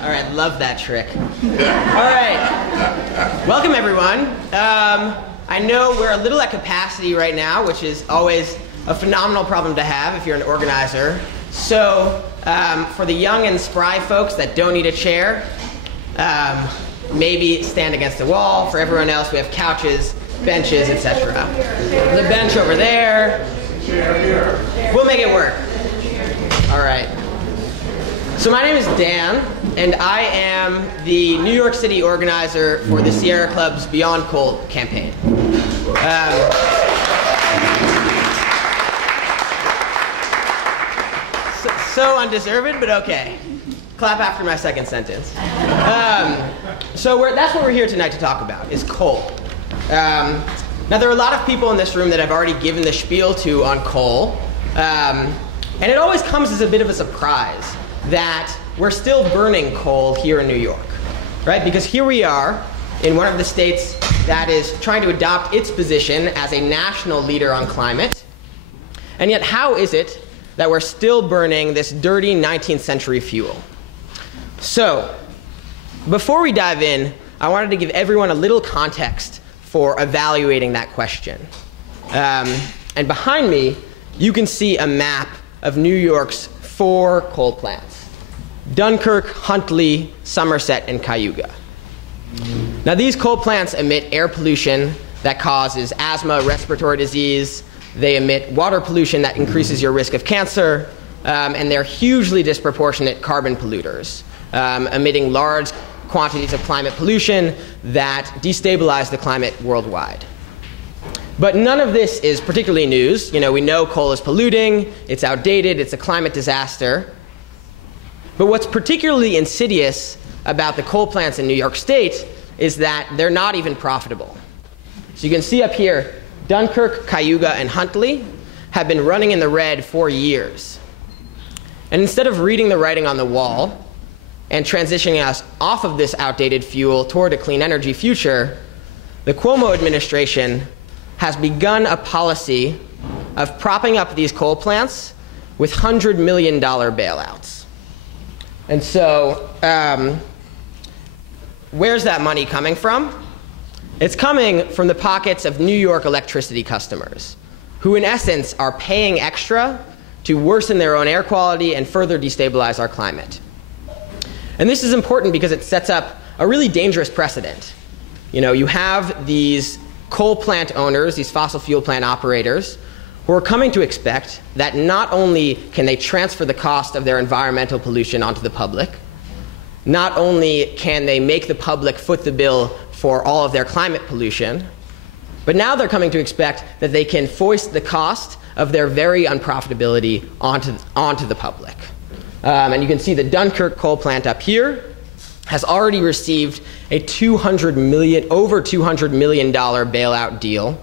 All right, love that trick. All right, welcome everyone. I know we're a little at capacity right now, which is always a phenomenal problem to have if you're an organizer. So for the young and spry folks that don't need a chair, maybe stand against the wall. For everyone else, we have couches, benches, etc. The bench over there. We'll make it work. All right. So my name is Dan, and I am the New York City organizer for the Sierra Club's Beyond Coal campaign. So undeserved, but okay. Clap after my second sentence. So that's what we're here tonight to talk about, is coal. Now, there are a lot of people in this room that I've already given the spiel to on coal, and it always comes as a bit of a surprise that we're still burning coal here in New York, right? Because here we are in one of the states that is trying to adopt its position as a national leader on climate, and yet how is it that we're still burning this dirty 19th century fuel? So, before we dive in, I wanted to give everyone a little context for evaluating that question. And behind me, you can see a map of New York's 4 coal plants: Dunkirk, Huntley, Somerset, and Cayuga. Now, these coal plants emit air pollution that causes asthma, respiratory disease. They emit water pollution that increases your risk of cancer, and they're hugely disproportionate carbon polluters, emitting large quantities of climate pollution that destabilize the climate worldwide. But none of this is particularly news. You know, we know coal is polluting, it's outdated, it's a climate disaster. But what's particularly insidious about the coal plants in New York State is that they're not even profitable. So you can see up here, Dunkirk, Cayuga, and Huntley have been running in the red for years. And instead of reading the writing on the wall and transitioning us off of this outdated fuel toward a clean energy future, the Cuomo administration has begun a policy of propping up these coal plants with $100 million bailouts. And so, where's that money coming from? It's coming from the pockets of New York electricity customers, who in essence are paying extra to worsen their own air quality and further destabilize our climate. And this is important because it sets up a really dangerous precedent. You know, you have these coal plant owners, these fossil fuel plant operators, who are coming to expect that not only can they transfer the cost of their environmental pollution onto the public, not only can they make the public foot the bill for all of their climate pollution, but now they're coming to expect that they can foist the cost of their very unprofitability onto the public. And you can see the Dunkirk coal plant up here has already received a over $200 million bailout deal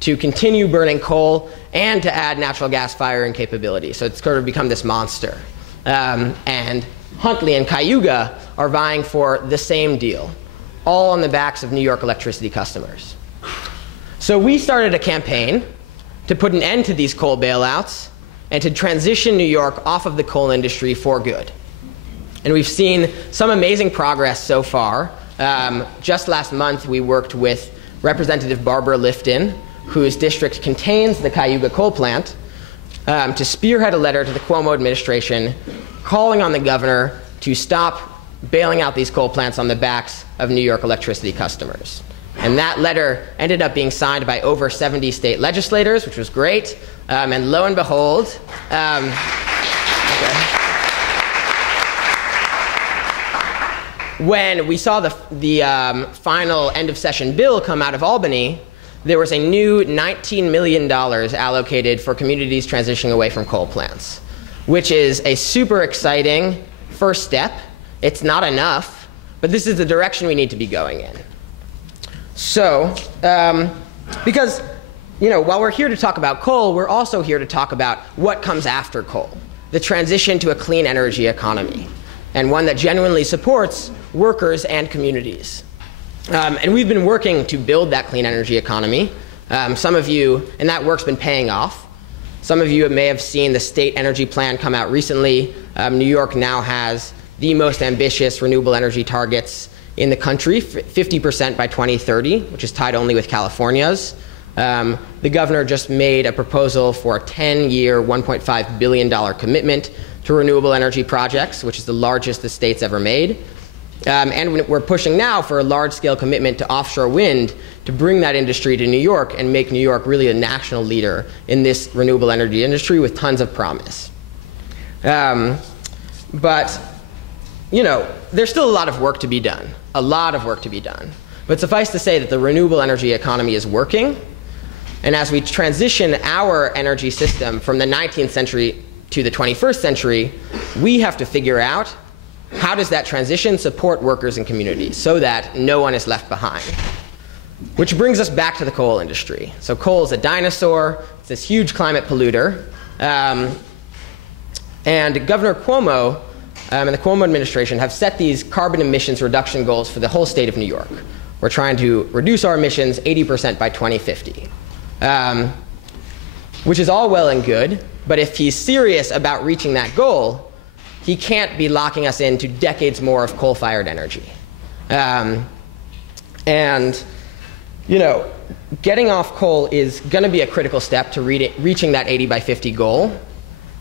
to continue burning coal and to add natural gas firing capability. So it's sort of become this monster. And Huntley and Cayuga are vying for the same deal, all on the backs of New York electricity customers. So we started a campaign to put an end to these coal bailouts and to transition New York off of the coal industry for good. And we've seen some amazing progress so far. Just last month, we worked with Representative Barbara Lifton, whose district contains the Cayuga coal plant, to spearhead a letter to the Cuomo administration calling on the governor to stop bailing out these coal plants on the backs of New York electricity customers. And that letter ended up being signed by over 70 state legislators, which was great. And lo and behold, when we saw the final end-of-session bill come out of Albany, there was a new $19 million allocated for communities transitioning away from coal plants, which is a super exciting first step. It's not enough, but this is the direction we need to be going in. So, because, you know, while we're here to talk about coal, we're also here to talk about what comes after coal, the transition to a clean energy economy, and one that genuinely supports workers and communities. And we've been working to build that clean energy economy. Some of you, and that work's been paying off. Some of you may have seen the state energy plan come out recently. New York now has the most ambitious renewable energy targets in the country, 50% by 2030, which is tied only with California's. The governor just made a proposal for a 10-year, $1.5 billion commitment to renewable energy projects, which is the largest the state's ever made. And we're pushing now for a large-scale commitment to offshore wind to bring that industry to New York and make New York really a national leader in this renewable energy industry with tons of promise. But, you know, there's still a lot of work to be done, a lot of work to be done. But suffice to say that the renewable energy economy is working. And as we transition our energy system from the 19th century to the 21st century, we have to figure out how does that transition support workers and communities so that no one is left behind. Which brings us back to the coal industry. So coal is a dinosaur. It's this huge climate polluter. And Governor Cuomo and the Cuomo administration have set these carbon emissions reduction goals for the whole state of New York. We're trying to reduce our emissions 80% by 2050, which is all well and good. But if he's serious about reaching that goal, he can't be locking us into decades more of coal-fired energy. And, you know, getting off coal is going to be a critical step to reaching that 80 by 50 goal.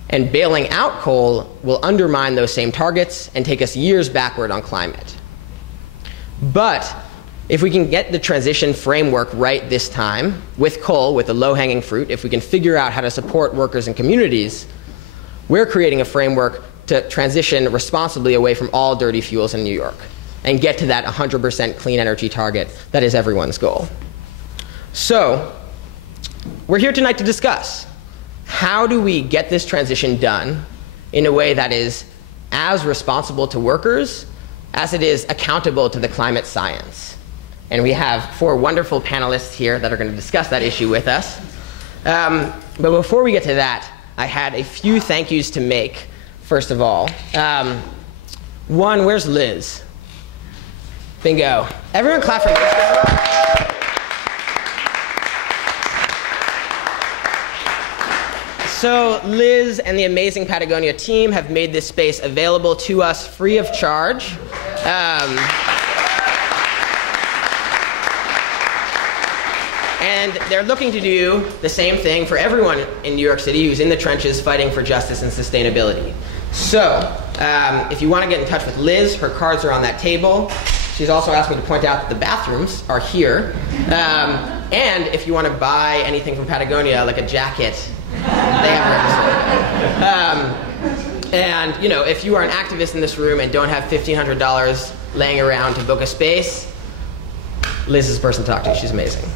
And bailing out coal will undermine those same targets and take us years backward on climate. But if we can get the transition framework right this time, with coal, with the low-hanging fruit, if we can figure out how to support workers and communities, we're creating a framework to transition responsibly away from all dirty fuels in New York and get to that 100% clean energy target that is everyone's goal. So we're here tonight to discuss how do we get this transition done in a way that is as responsible to workers as it is accountable to the climate science. And we have 4 wonderful panelists here that are going to discuss that issue with us. But before we get to that, I had a few thank yous to make. First of all, one, where's Liz? Bingo. Everyone clap for Liz. So Liz and the amazing Patagonia team have made this space available to us free of charge. And they're looking to do the same thing for everyone in New York City who's in the trenches fighting for justice and sustainability. So, if you want to get in touch with Liz, her cards are on that table. She's also asked me to point out that the bathrooms are here. And if you want to buy anything from Patagonia, like a jacket, they have registered. And, you know, if you are an activist in this room and don't have $1,500 laying around to book a space, Liz is the person to talk to. She's amazing.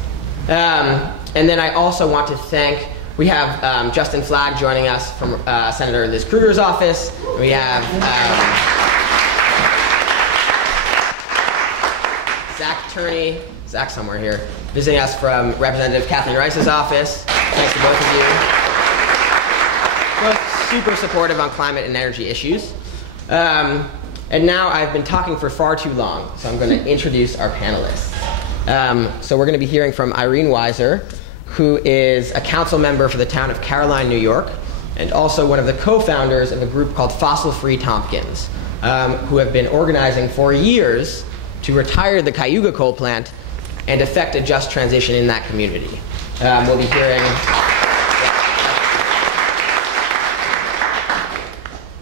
And then I also want to thank, we have Justin Flagg joining us from Senator Liz Krueger's office. We have Zach Turney, Zach somewhere here, visiting us from Representative Kathleen Rice's office. Thanks to both of you. Both super supportive on climate and energy issues. And now I've been talking for far too long, so I'm going to introduce our panelists. So we're going to be hearing from Irene Weiser, who is a council member for the town of Caroline, New York, and also one of the co-founders of a group called Fossil Free Tompkins, who have been organizing for years to retire the Cayuga coal plant and effect a just transition in that community. We'll be hearing...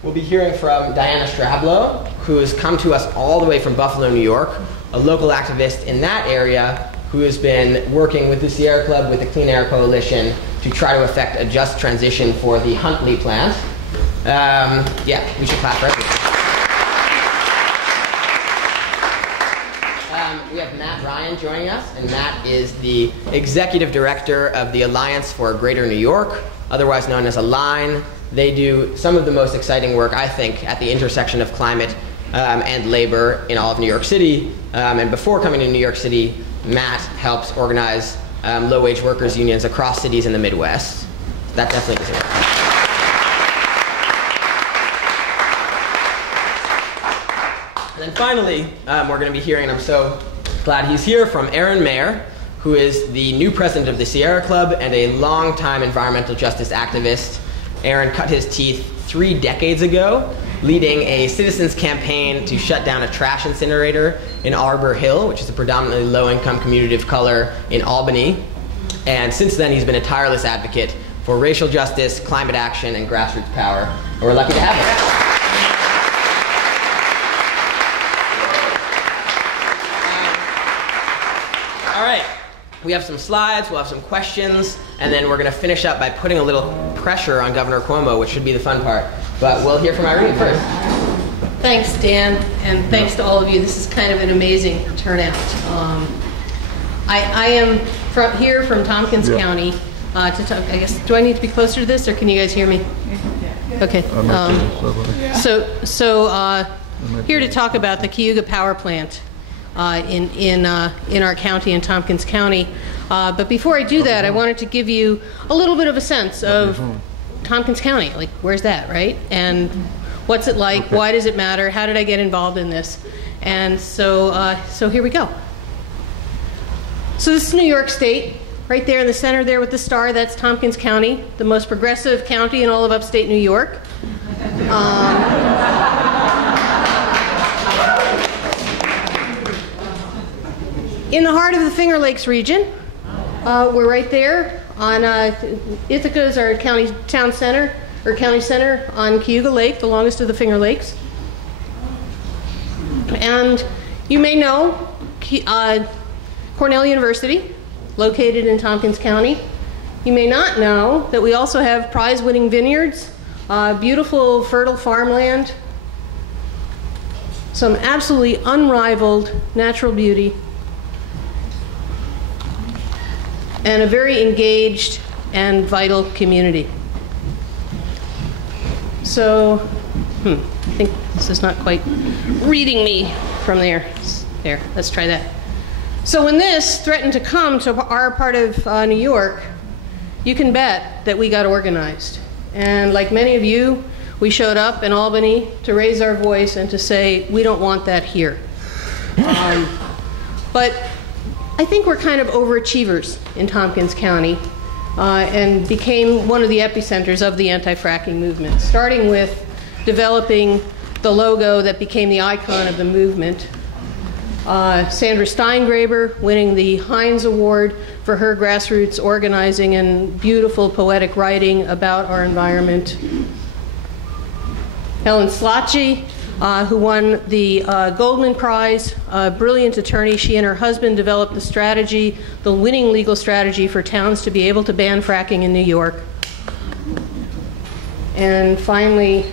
We'll be hearing from Diana Strablo, who has come to us all the way from Buffalo, New York, a local activist in that area who has been working with the Sierra Club, with the Clean Air Coalition, to try to effect a just transition for the Huntley plant. Yeah, we should clap for everyone. We have Matt Ryan joining us, and Matt is the executive director of the Alliance for Greater New York, otherwise known as ALIGN. They do some of the most exciting work, I think, at the intersection of climate and labor in all of New York City. And before coming to New York City, Matt helps organize low-wage workers' unions across cities in the Midwest. That definitely is it. And then finally, we're going to be hearing, and I'm so glad he's here, from Aaron Mayer, who is the new president of the Sierra Club and a longtime environmental justice activist. Aaron cut his teeth 3 decades ago leading a citizens campaign to shut down a trash incinerator in Arbor Hill, which is a predominantly low-income community of color in Albany. And since then, he's been a tireless advocate for racial justice, climate action, and grassroots power. And we're lucky to have him. All right, we have some slides, we'll have some questions, and then we're going to finish up by putting a little pressure on Governor Cuomo, which should be the fun part. But we'll hear from Irene first. Thanks, Dan, and thanks to all of you. This is kind of an amazing turnout. I am here from Tompkins County to talk. I guess, do I need to be closer to this, or can you guys hear me? Okay. Here to talk about the Cayuga Power Plant in our county, in Tompkins County. But before I do that, I wanted to give you a little bit of a sense of Tompkins County. Like, where's that, right? And what's it like? Why does it matter? How did I get involved in this? And so here we go. So this is New York State. Right there in the center there with the star, that's Tompkins County, the most progressive county in all of upstate New York. In the heart of the Finger Lakes region. We're right there on Ithaca is our county center on Cayuga Lake, the longest of the Finger Lakes. And you may know Cornell University, located in Tompkins County. You may not know that we also have prize-winning vineyards, beautiful fertile farmland, some absolutely unrivaled natural beauty, and a very engaged and vital community. So, I think this is not quite reading me from there. There, let's try that. So when this threatened to come to our part of New York, you can bet that we got organized. And like many of you, we showed up in Albany to raise our voice and to say, we don't want that here. But I think we're kind of overachievers in Tompkins County and became one of the epicenters of the anti-fracking movement, starting with developing the logo that became the icon of the movement. Sandra Steingraber winning the Heinz Award for her grassroots organizing and beautiful poetic writing about our environment. Helen Slotchie, who won the Goldman Prize, a brilliant attorney. She and her husband developed the strategy, the winning legal strategy for towns to be able to ban fracking in New York. And finally,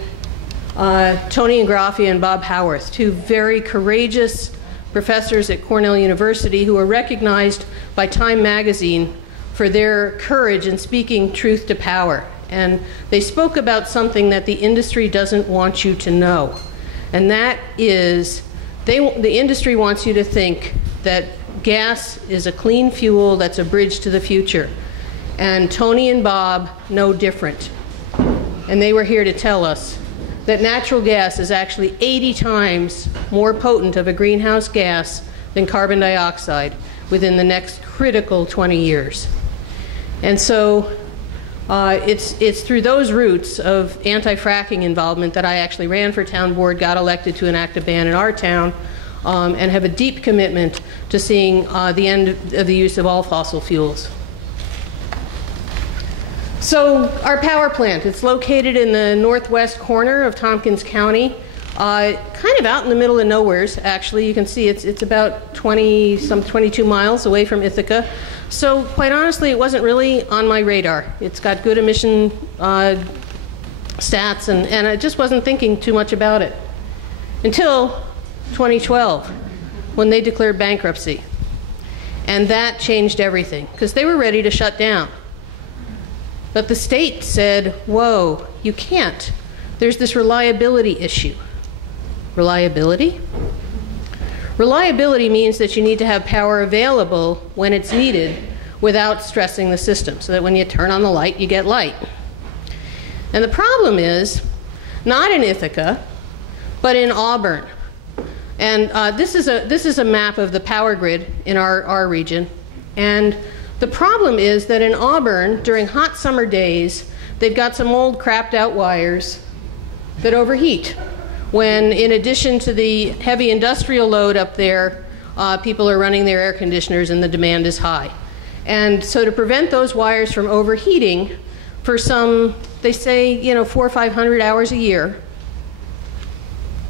Tony Ingraffia and Bob Howarth, two very courageous professors at Cornell University who were recognized by Time magazine for their courage in speaking truth to power. And they spoke about something that the industry doesn't want you to know. And that is, the industry wants you to think that gas is a clean fuel that's a bridge to the future. And Tony and Bob know different. And they were here to tell us that natural gas is actually 80 times more potent of a greenhouse gas than carbon dioxide within the next critical 20 years. And so it's through those roots of anti-fracking involvement that I actually ran for town board, got elected to enact a ban in our town, and have a deep commitment to seeing the end of the use of all fossil fuels. So our power plant, it's located in the northwest corner of Tompkins County, kind of out in the middle of nowheres, actually. You can see it's about 22 miles away from Ithaca. So quite honestly, it wasn't really on my radar. It's got good emission stats, and I just wasn't thinking too much about it. Until 2012, when they declared bankruptcy. And that changed everything, because they were ready to shut down. But the state said, whoa, you can't. There's this reliability issue. Reliability? Reliability means that you need to have power available when it's needed without stressing the system, so that when you turn on the light, you get light. And the problem is, not in Ithaca, but in Auburn. And this is a map of the power grid in our region. And the problem is that in Auburn, during hot summer days, they've got some old crapped out wires that overheat. when in addition to the heavy industrial load up there, people are running their air conditioners and the demand is high. And so to prevent those wires from overheating for some, they say, 400 or 500 hours a year,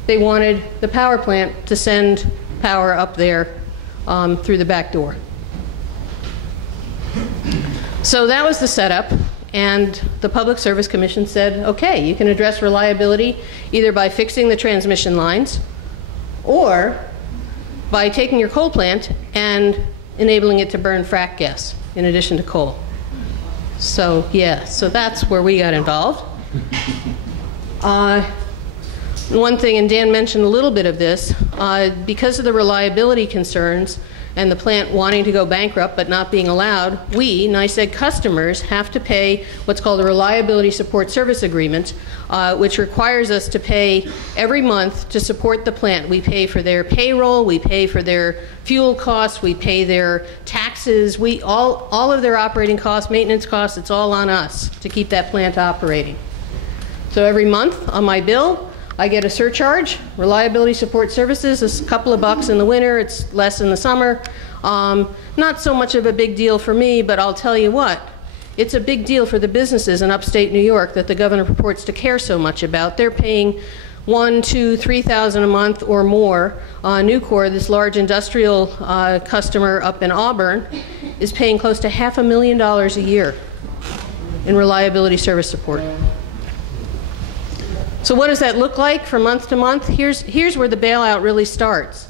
they wanted the power plant to send power up there through the back door. So that was the setup, and the Public Service Commission said, okay, you can address reliability either by fixing the transmission lines or by taking your coal plant and enabling it to burn frack gas in addition to coal. So yeah, so that's where we got involved. One thing, and Dan mentioned a little bit of this, because of the reliability concerns and the plant wanting to go bankrupt but not being allowed, we, NYSEG customers, have to pay what's called a Reliability Support Service Agreement, which requires us to pay every month to support the plant. We pay for their payroll, we pay for their fuel costs, we pay their taxes, all of their operating costs, maintenance costs, it's all on us to keep that plant operating. So every month on my bill, I get a surcharge. Reliability Support Services is a couple of bucks in the winter, it's less in the summer. Not so much of a big deal for me, but I'll tell you what, it's a big deal for the businesses in upstate New York that the governor purports to care so much about. They're paying $1,000, $2,000, $3,000 a month or more. Nucor, this large industrial customer up in Auburn, is paying close to $500,000 a year in reliability service support. So what does that look like from month to month? Here's where the bailout really starts.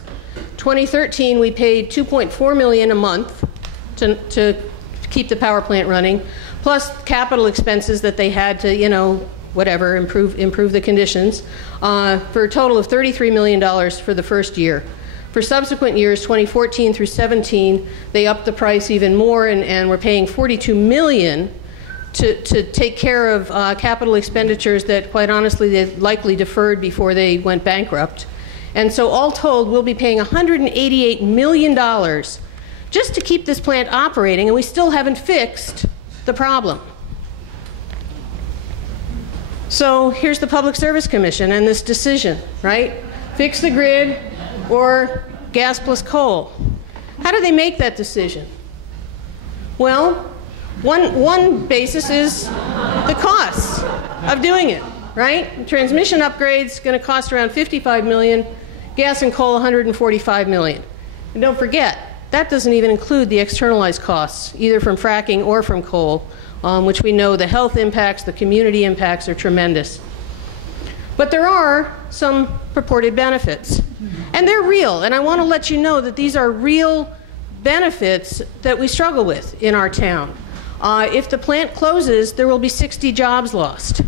2013, we paid $2.4 million a month to keep the power plant running, plus capital expenses that they had to, whatever, improve the conditions, for a total of $33 million for the first year. For subsequent years, 2014 through 17, they upped the price even more, and we're paying $42 million to take care of capital expenditures that, quite honestly, they likely deferred before they went bankrupt. And so all told, we'll be paying $188 million just to keep this plant operating, and we still haven't fixed the problem. So here's the Public Service Commission and this decision, right? Fix the grid or gas plus coal. How do they make that decision? Well, one basis is the costs of doing it, right? Transmission upgrades going to cost around $55 million, gas and coal $145 million. And don't forget, that doesn't even include the externalized costs, either from fracking or from coal, which we know the health impacts, the community impacts are tremendous. But there are some purported benefits, and they're real, and I want to let you know that these are real benefits that we struggle with in our town. If the plant closes, there will be 60 jobs lost,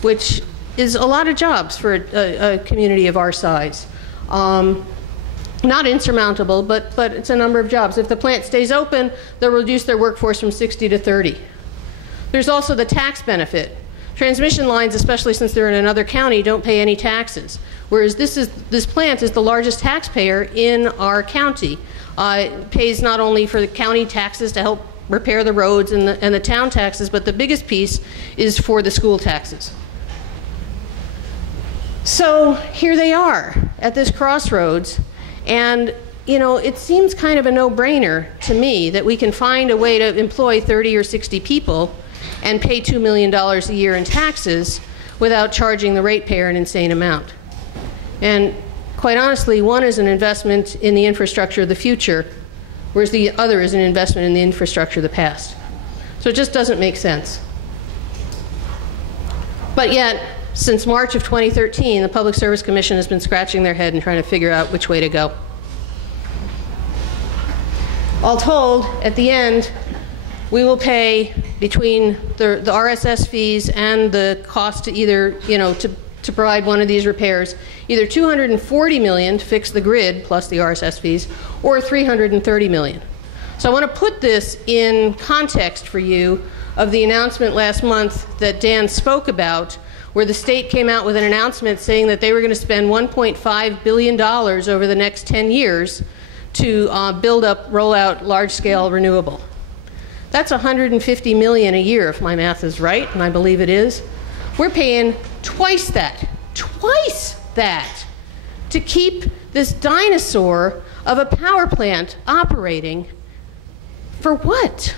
which is a lot of jobs for a community of our size. Not insurmountable, but it's a number of jobs. If the plant stays open, they'll reduce their workforce from 60 to 30. There's also the tax benefit. Transmission lines, especially since they're in another county, don't pay any taxes, whereas this plant is the largest taxpayer in our county. It pays not only for the county taxes to help repair the roads and the town taxes, but the biggest piece is for the school taxes. So here they are at this crossroads, and it seems kind of a no-brainer to me that we can find a way to employ 30 or 60 people and pay $2 million a year in taxes without charging the ratepayer an insane amount. And quite honestly, one is an investment in the infrastructure of the future, whereas the other is an investment in the infrastructure of the past. So it just doesn't make sense. But yet, since March of 2013, the Public Service Commission has been scratching their head and trying to figure out which way to go. All told, at the end, we will pay between the RSS fees and the cost to either, to provide one of these repairs, either $240 million to fix the grid plus the RSS fees, or $330 million. So I want to put this in context for you of the announcement last month that Dan spoke about, where the state came out with an announcement saying that they were going to spend $1.5 billion over the next 10 years to roll out large-scale renewable. That's $150 million a year, if my math is right, and I believe it is. We're paying twice that that to keep this dinosaur of a power plant operating for what?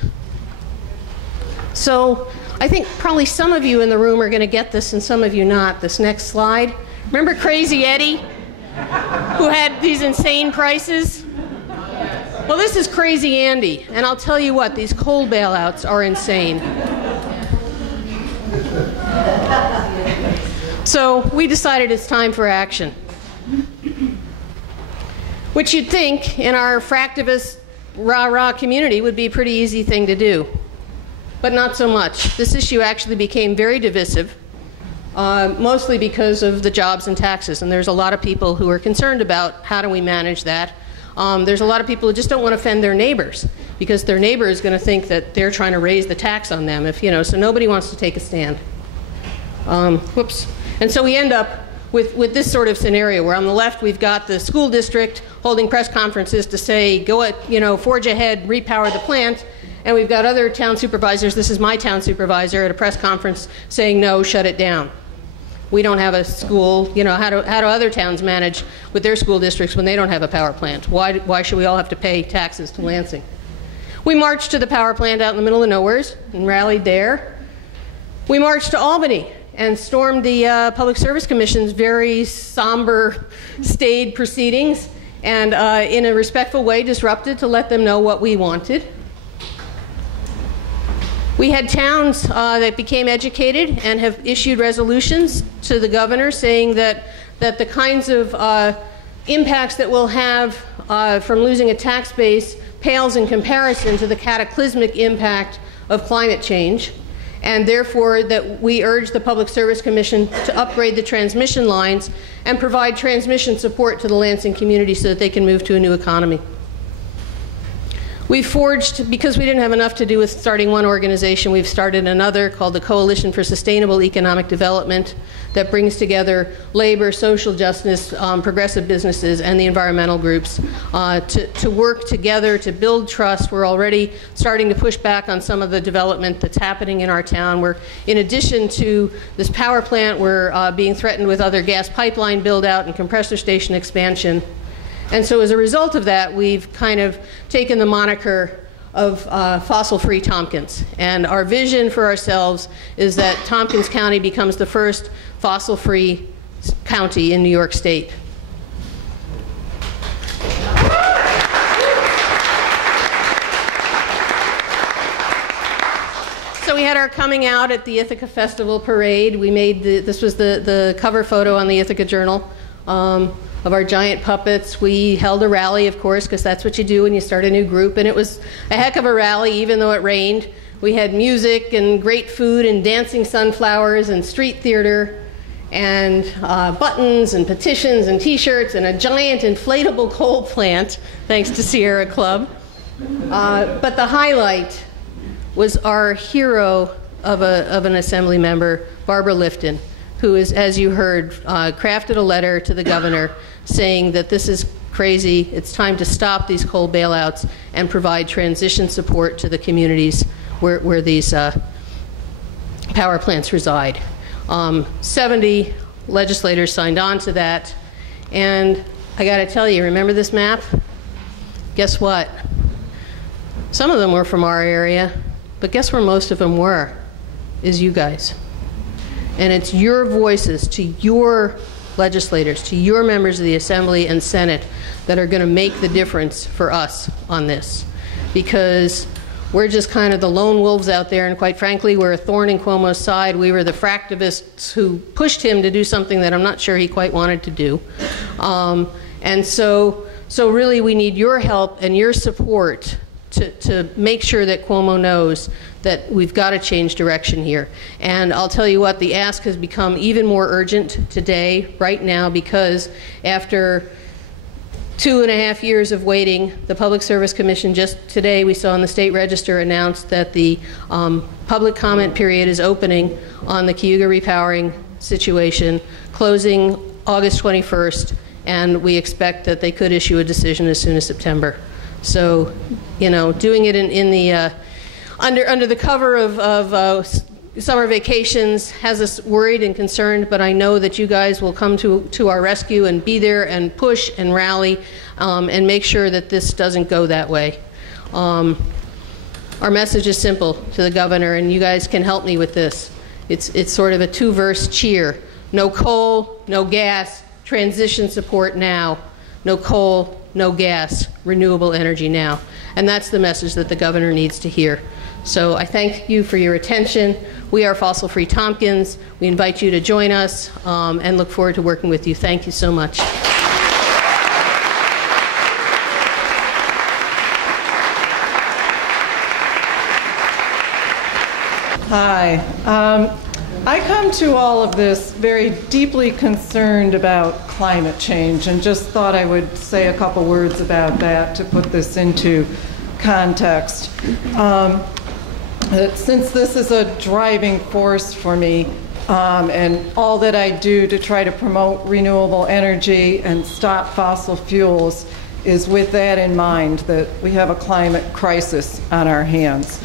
So I think probably some of you in the room are going to get this and some of you not. This next slide. Remember Crazy Eddie, who had these insane prices? Well, this is Crazy Andy, and I'll tell you what, these coal bailouts are insane. So we decided it's time for action, which you'd think in our fractivist rah-rah community would be a pretty easy thing to do. But not so much. This issue actually became very divisive, mostly because of the jobs and taxes. And there's a lot of people who are concerned about how do we manage that. There's a lot of people who just don't want to offend their neighbors because their neighbor is going to think that they're trying to raise the tax on them. So nobody wants to take a stand. Whoops. And so we end up with this sort of scenario where on the left we've got the school district holding press conferences to say, forge ahead, repower the plant. And we've got other town supervisors, this is my town supervisor, at a press conference saying, no, shut it down. We don't have a school. How do other towns manage with their school districts when they don't have a power plant? Why should we all have to pay taxes to Lansing? We marched to the power plant out in the middle of nowhere and rallied there. We marched to Albany and stormed the Public Service Commission's very somber, staid proceedings and in a respectful way disrupted to let them know what we wanted. We had towns that became educated and have issued resolutions to the governor saying that the kinds of impacts that we'll have from losing a tax base pales in comparison to the cataclysmic impact of climate change, and therefore that we urge the Public Service Commission to upgrade the transmission lines and provide transmission support to the Lansing community so that they can move to a new economy. We forged, because we didn't have enough to do with starting one organization, we've started another called the Coalition for Sustainable Economic Development that brings together labor, social justice, progressive businesses, and the environmental groups to work together to build trust. We're already starting to push back on some of the development that's happening in our town. We're, in addition to this power plant, we're being threatened with other gas pipeline build-out and compressor station expansion. And so as a result of that, we've kind of taken the moniker of fossil-free Tompkins. And our vision for ourselves is that Tompkins County becomes the first fossil-free county in New York State. So we had our coming out at the Ithaca Festival Parade. We made this was the cover photo on the Ithaca Journal. Of our giant puppets. We held a rally, of course, because that's what you do when you start a new group, and it was a heck of a rally, even though it rained. We had music and great food and dancing sunflowers and street theater and buttons and petitions and t-shirts and a giant inflatable coal plant, thanks to Sierra Club. But the highlight was our hero of an assembly member, Barbara Lifton, who is, as you heard, crafted a letter to the governor saying that this is crazy, it's time to stop these coal bailouts and provide transition support to the communities where these power plants reside. 70 legislators signed on to that, and I gotta tell you, remember this map? Guess what? Some of them were from our area, but guess where most of them were? Is you guys. And it's your voices to your legislators, to your members of the Assembly and Senate that are going to make the difference for us on this. Because we're just kind of the lone wolves out there, and quite frankly, we're a thorn in Cuomo's side. We were the fractivists who pushed him to do something that I'm not sure he quite wanted to do. And so really we need your help and your support to make sure that Cuomo knows that we've got to change direction here. And I'll tell you what, the ask has become even more urgent today, right now, because after 2.5 years of waiting, the Public Service Commission just today, we saw in the State Register, announced that the public comment period is opening on the Cayuga repowering situation, closing August 21st, and we expect that they could issue a decision as soon as September. So, doing it in the under the cover of summer vacations has us worried and concerned, but I know that you guys will come to our rescue and be there and push and rally and make sure that this doesn't go that way. Our message is simple to the governor, and you guys can help me with this. It's sort of a two-verse cheer. No coal, no gas, transition support now. No coal, no gas, renewable energy now. And that's the message that the governor needs to hear. So I thank you for your attention. We are Fossil Free Tompkins. We invite you to join us and look forward to working with you. Thank you so much. Hi. I come to all of this very deeply concerned about climate change, and just thought I would say a couple words about that to put this into context. Since this is a driving force for me, and all that I do to try to promote renewable energy and stop fossil fuels is with that in mind, that we have a climate crisis on our hands.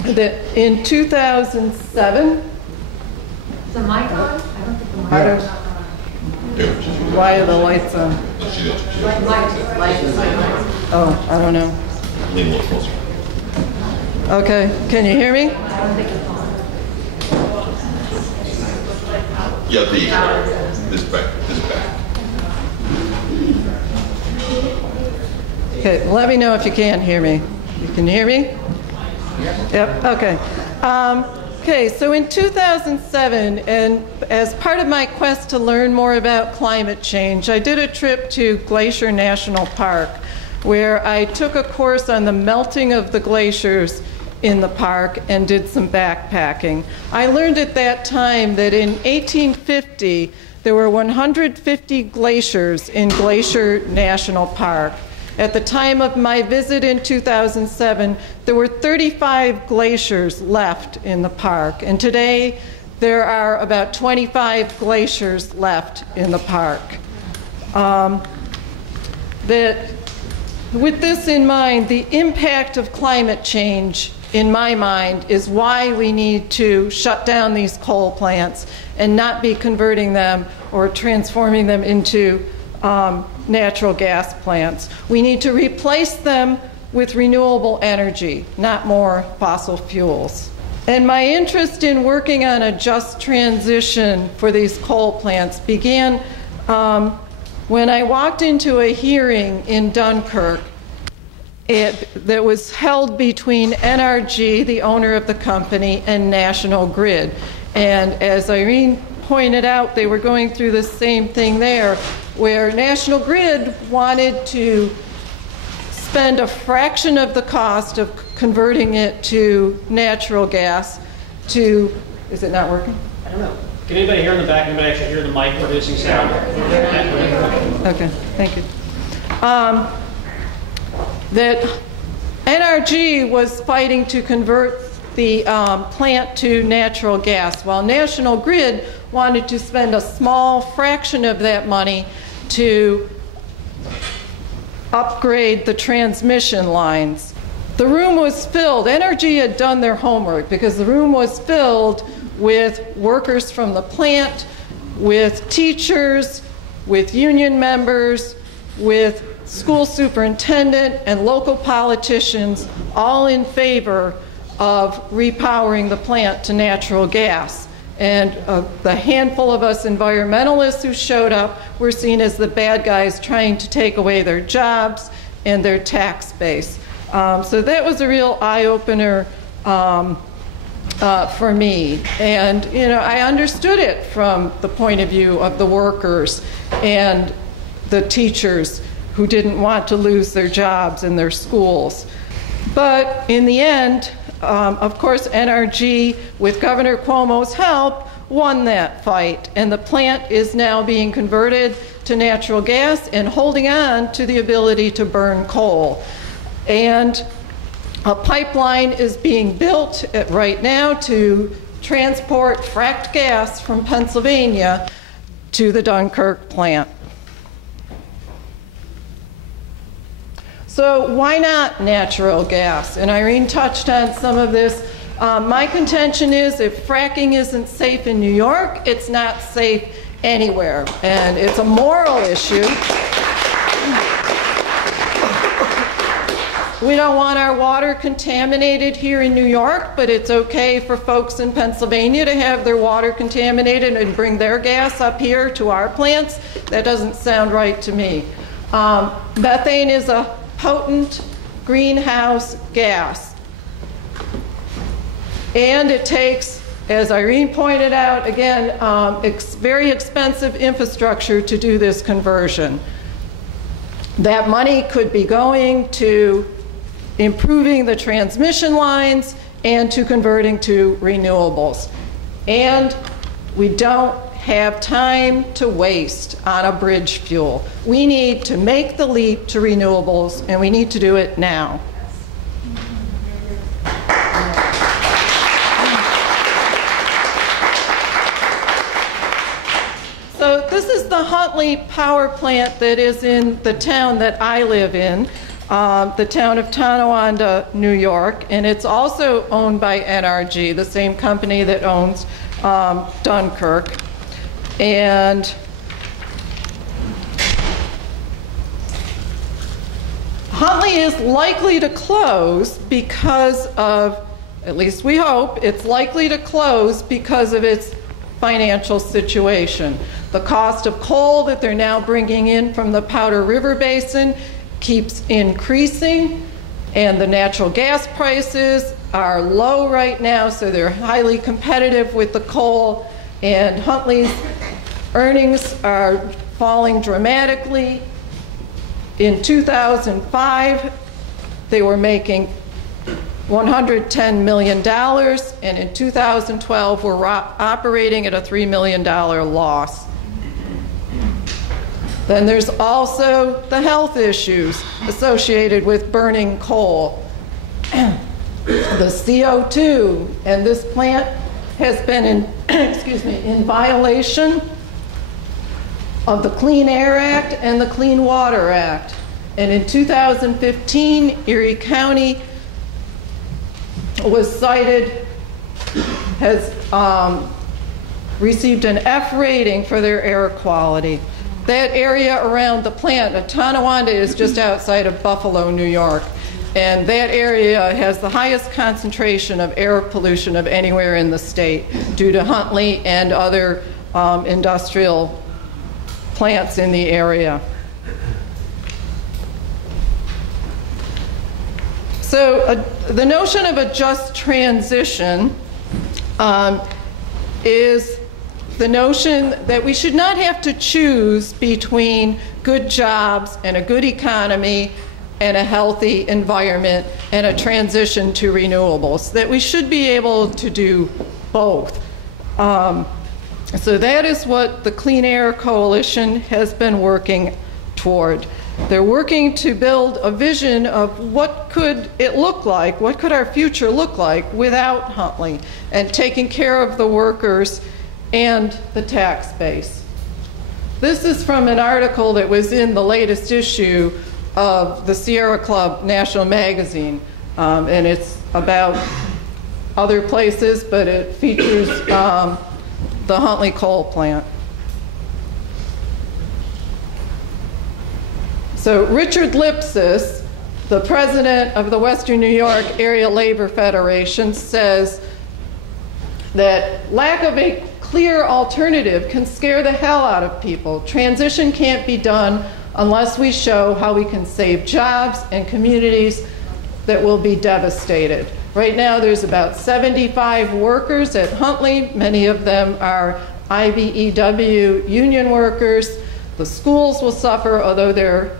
That in 2007, is the mic on? I don't think the mic is on. Why are the lights on? Light. Oh, I don't know. Lean a little closer. Okay, can you hear me? I don't think it's on. Yeah, this back. Okay, let me know if you can't hear me. You can hear me? Yep, okay. Okay, so in 2007, and as part of my quest to learn more about climate change, I did a trip to Glacier National Park, where I took a course on the melting of the glaciers in the park and did some backpacking. I learned at that time that in 1850, there were 150 glaciers in Glacier National Park. At the time of my visit in 2007, there were 35 glaciers left in the park, and today there are about 25 glaciers left in the park. With this in mind, the impact of climate change, in my mind, is why we need to shut down these coal plants and not be converting them or transforming them into natural gas plants. We need to replace them with renewable energy, not more fossil fuels. And my interest in working on a just transition for these coal plants began when I walked into a hearing in Dunkirk that was held between NRG, the owner of the company, and National Grid. And as Irene pointed out, they were going through the same thing there, where National Grid wanted to spend a fraction of the cost of converting it to natural gas to, is it not working? I don't know. Can anybody here in the back, anybody actually hear the mic producing sound? Okay, thank you. That NRG was fighting to convert the plant to natural gas, while National Grid wanted to spend a small fraction of that money to upgrade the transmission lines. The room was filled. NRG had done their homework because the room was filled with workers from the plant, with teachers, with union members, with school superintendent and local politicians, all in favor of repowering the plant to natural gas. And the handful of us environmentalists who showed up were seen as the bad guys trying to take away their jobs and their tax base. So that was a real eye-opener for me. And you know, I understood it from the point of view of the workers and the teachers who didn't want to lose their jobs in their schools. But in the end, of course, NRG, with Governor Cuomo's help, won that fight. And the plant is now being converted to natural gas and holding on to the ability to burn coal. And a pipeline is being built right now to transport fracked gas from Pennsylvania to the Dunkirk plant. So why not natural gas? And Irene touched on some of this. My contention is if fracking isn't safe in New York, it's not safe anywhere. And it's a moral issue. We don't want our water contaminated here in New York, but it's okay for folks in Pennsylvania to have their water contaminated and bring their gas up here to our plants. That doesn't sound right to me. Methane is a potent greenhouse gas. And it takes, as Irene pointed out, again, very expensive infrastructure to do this conversion. That money could be going to improving the transmission lines and to converting to renewables. And we don't have time to waste on a bridge fuel. We need to make the leap to renewables, and we need to do it now. So this is the Huntley power plant that is in the town that I live in. The town of Tonawanda, New York, and it's also owned by NRG, the same company that owns Dunkirk. And Huntley is likely to close because of, at least we hope, it's likely to close because of its financial situation. The cost of coal that they're now bringing in from the Powder River Basin keeps increasing, and the natural gas prices are low right now, so they're highly competitive with the coal, and Huntley's earnings are falling dramatically. In 2005, they were making $110 million, and in 2012, we're operating at a $3 million loss. Then there's also the health issues associated with burning coal. The CO2, and this plant has been in violation of the Clean Air Act and the Clean Water Act. And in 2015, Erie County was cited, has received an F rating for their air quality. That area around the plant, Tonawanda, is just outside of Buffalo, New York. And that area has the highest concentration of air pollution of anywhere in the state due to Huntley and other industrial plants in the area. So the notion of a just transition is the notion that we should not have to choose between good jobs and a good economy and a healthy environment and a transition to renewables, that we should be able to do both. So that is what the Clean Air Coalition has been working toward. They're working to build a vision of what could it look like, what could our future look like without Huntley, and taking care of the workers and the tax base. This is from an article that was in the latest issue of the Sierra Club National Magazine, and it's about other places, but it features the Huntley coal plant. So Richard Lipsis, the president of the Western New York Area Labor Federation, says that lack of a clear alternative can scare the hell out of people. Transition can't be done unless we show how we can save jobs and communities that will be devastated. Right now there's about 75 workers at Huntley. Many of them are IBEW union workers. The schools will suffer, although their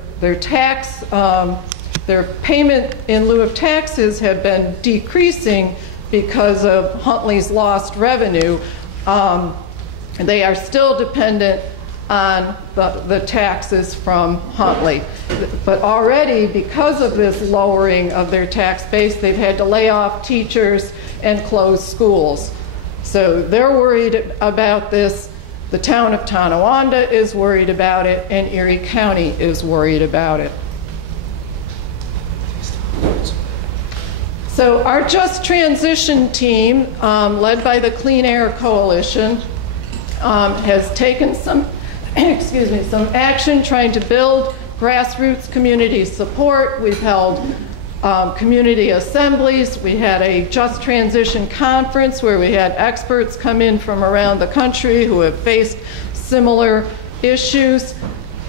payment in lieu of taxes have been decreasing because of Huntley's lost revenue. They are still dependent on the taxes from Huntley. But already, because of this lowering of their tax base, they've had to lay off teachers and close schools. So they're worried about this. The town of Tonawanda is worried about it, and Erie County is worried about it. So our Just Transition team, led by the Clean Air Coalition, has taken some, some action trying to build grassroots community support. We've held community assemblies. We had a Just Transition conference where we had experts come in from around the country who have faced similar issues.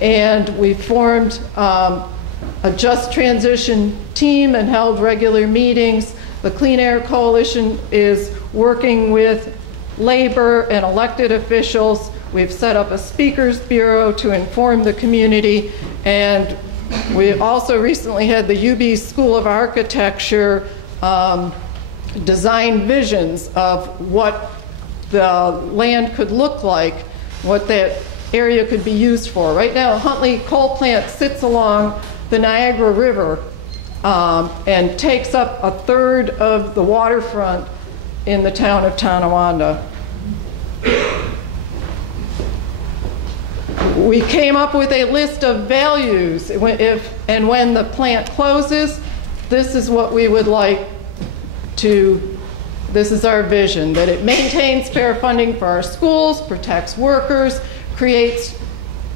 And we formed a Just Transition team and held regular meetings. The Clean Air Coalition is working with labor and elected officials. We've set up a speakers bureau to inform the community, and we also recently had the UB School of Architecture design visions of what the land could look like, what that area could be used for. Right now, Huntley coal plant sits along the Niagara River and takes up a third of the waterfront in the town of Tonawanda. We came up with a list of values. If and when the plant closes, this is what we would like to, this is our vision, that it maintains fair funding for our schools, protects workers, creates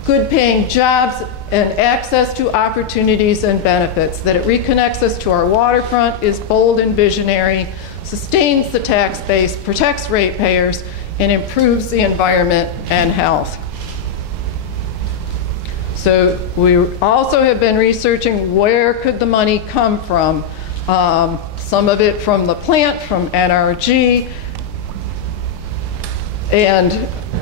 good paying jobs and access to opportunities and benefits, that it reconnects us to our waterfront, is bold and visionary, sustains the tax base, protects ratepayers, and improves the environment and health. So we also have been researching where could the money come from. Some of it from the plant, from NRG, and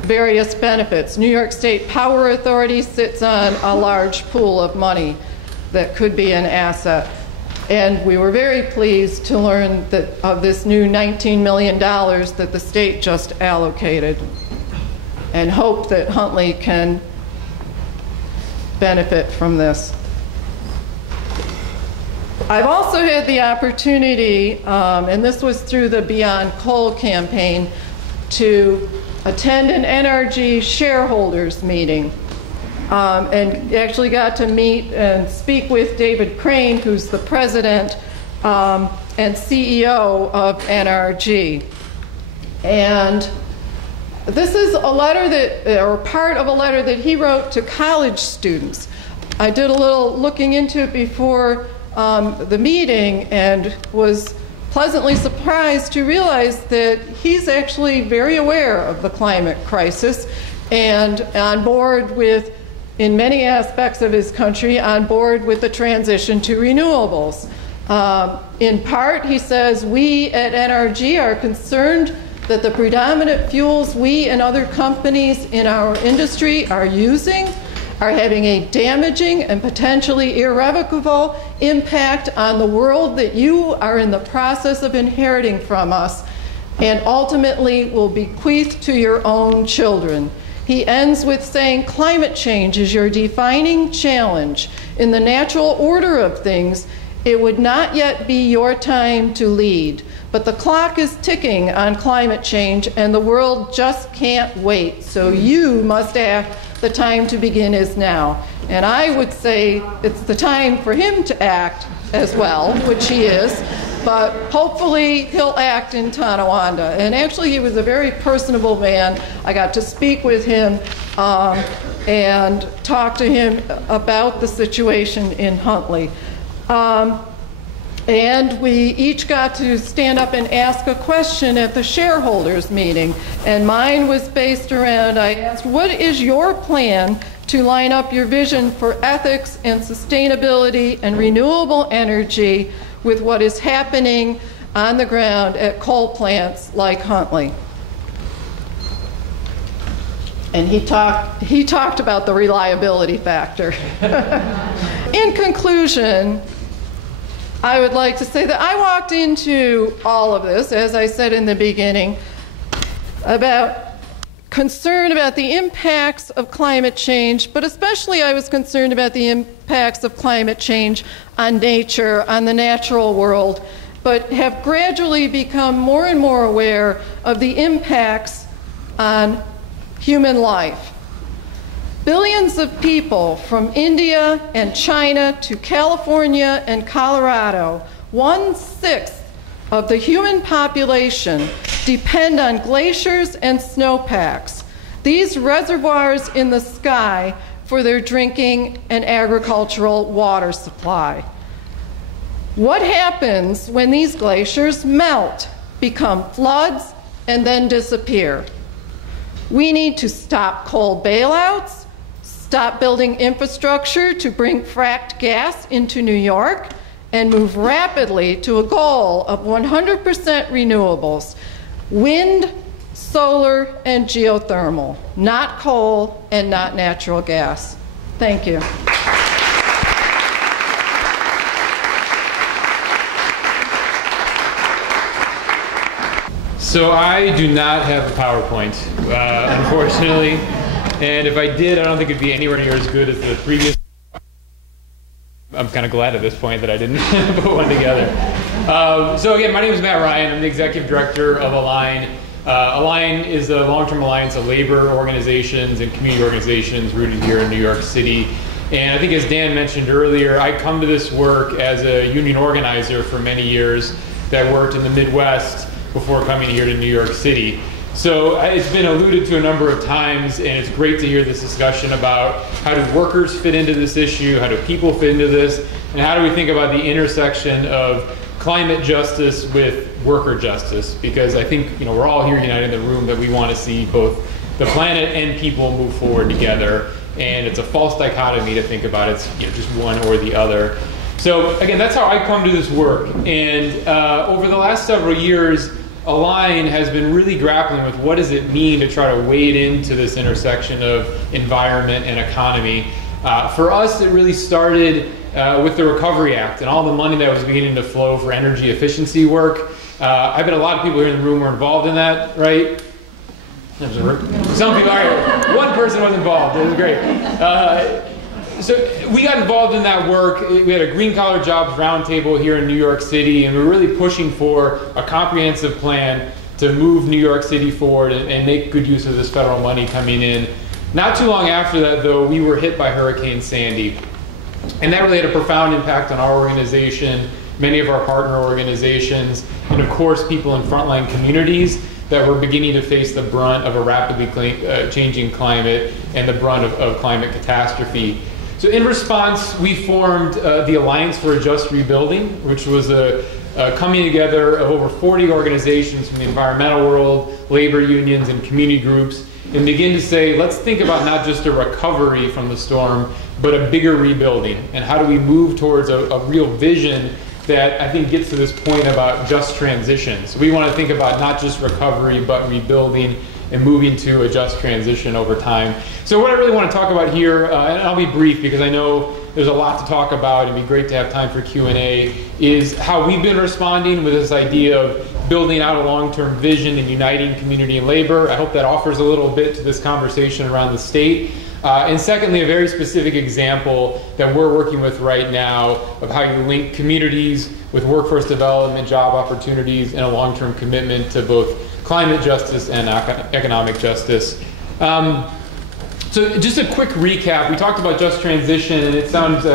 various benefits. New York State Power Authority sits on a large pool of money that could be an asset. And we were very pleased to learn that of this new $19 million that the state just allocated, and hope that Huntley can benefit from this. I've also had the opportunity, and this was through the Beyond Coal campaign, to attend an NRG shareholders meeting, and actually got to meet and speak with David Crane, who's the president and CEO of NRG. And this is a letter that, or part of a letter that he wrote to college students. I did a little looking into it before the meeting and was pleasantly surprised to realize that he's actually very aware of the climate crisis and on board with, in many aspects of his country, on board with the transition to renewables. In part, he says, we at NRG are concerned that the predominant fuels we and other companies in our industry are using are having a damaging and potentially irrevocable impact on the world that you are in the process of inheriting from us and ultimately will bequeath to your own children. He ends with saying, climate change is your defining challenge. In the natural order of things, it would not yet be your time to lead. But the clock is ticking on climate change and the world just can't wait. So you must act. The time to begin is now. And I would say it's the time for him to act as well, which he is, but hopefully he'll act in Tonawanda. And actually he was a very personable man. I got to speak with him and talk to him about the situation in Huntley. And we each got to stand up and ask a question at the shareholders meeting. And mine was based around, I asked, what is your plan to line up your vision for ethics and sustainability and renewable energy with what is happening on the ground at coal plants like Huntley? And he talked about the reliability factor. In conclusion, I would like to say that I walked into all of this, as I said in the beginning, about concern about the impacts of climate change, but especially I was concerned about the impacts of climate change on nature, on the natural world, but have gradually become more and more aware of the impacts on human life. Billions of people from India and China to California and Colorado, 1/6 of the human population depend on glaciers and snowpacks, these reservoirs in the sky, for their drinking and agricultural water supply. What happens when these glaciers melt, become floods, and then disappear? We need to stop coal bailouts, stop building infrastructure to bring fracked gas into New York, and move rapidly to a goal of 100% renewables, wind, solar, and geothermal, not coal and not natural gas. Thank you. So I do not have a PowerPoint, unfortunately, and if I did, I don't think it'd be anywhere near as good as the previous. I'm kind of glad at this point that I didn't put one together. So again, my name is Matt Ryan. I'm the executive director of Align. Align is a long-term alliance of labor organizations and community organizations rooted here in New York City. And I think, as Dan mentioned earlier, I come to this work as a union organizer for many years that worked in the Midwest before coming here to New York City. So it's been alluded to a number of times, and it's great to hear this discussion about how do workers fit into this issue, how do people fit into this, and how do we think about the intersection of climate justice with worker justice, because I think we're all here united in the room that we want to see both the planet and people move forward together, and it's a false dichotomy to think about it's just one or the other. So again, that's how I come to this work, and over the last several years, Align has been really grappling with what does it mean to try to wade into this intersection of environment and economy. For us, it really started with the Recovery Act and all the money that was beginning to flow for energy efficiency work. I bet a lot of people here in the room were involved in that, right? Some people are. One person was involved. It was great. So we got involved in that work. We had a green collar jobs roundtable here in New York City, and we were really pushing for a comprehensive plan to move New York City forward and make good use of this federal money coming in. Not too long after that, though, we were hit by Hurricane Sandy. And that really had a profound impact on our organization, many of our partner organizations, and of course people in frontline communities that were beginning to face the brunt of a rapidly changing climate and the brunt of climate catastrophe. So in response, we formed the Alliance for a Just Rebuilding, which was a coming together of over 40 organizations from the environmental world, labor unions, and community groups, and begin to say, let's think about not just a recovery from the storm, but a bigger rebuilding. And how do we move towards a real vision that I think gets to this point about just transition. So we want to think about not just recovery, but rebuilding and moving to a just transition over time. So what I really want to talk about here, and I'll be brief because I know there's a lot to talk about and it'd be great to have time for Q&A, is how we've been responding with this idea of building out a long-term vision and uniting community and labor. I hope that offers a little bit to this conversation around the state. And secondly, a very specific example that we're working with right now of how you link communities with workforce development, job opportunities, and a long-term commitment to both climate justice and economic justice. So just a quick recap. We talked about just transition, and it sounds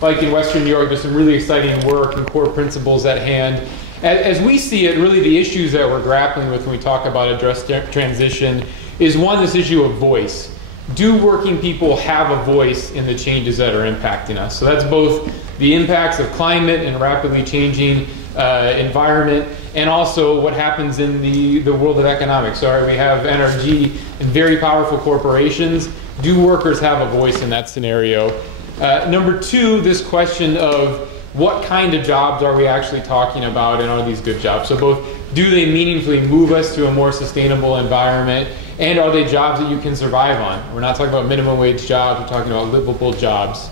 like in Western New York there's some really exciting work and core principles at hand. As we see it, really the issues that we're grappling with when we talk about a just transition is one, this issue of voice. Do working people have a voice in the changes that are impacting us? So that's both the impacts of climate and rapidly changing environment, and also what happens in the world of economics. So we have NRG and very powerful corporations. Do workers have a voice in that scenario? Number two, this question of what kind of jobs are we actually talking about, and are these good jobs? So both, do they meaningfully move us to a more sustainable environment, and are they jobs that you can survive on? We're not talking about minimum wage jobs, we're talking about livable jobs.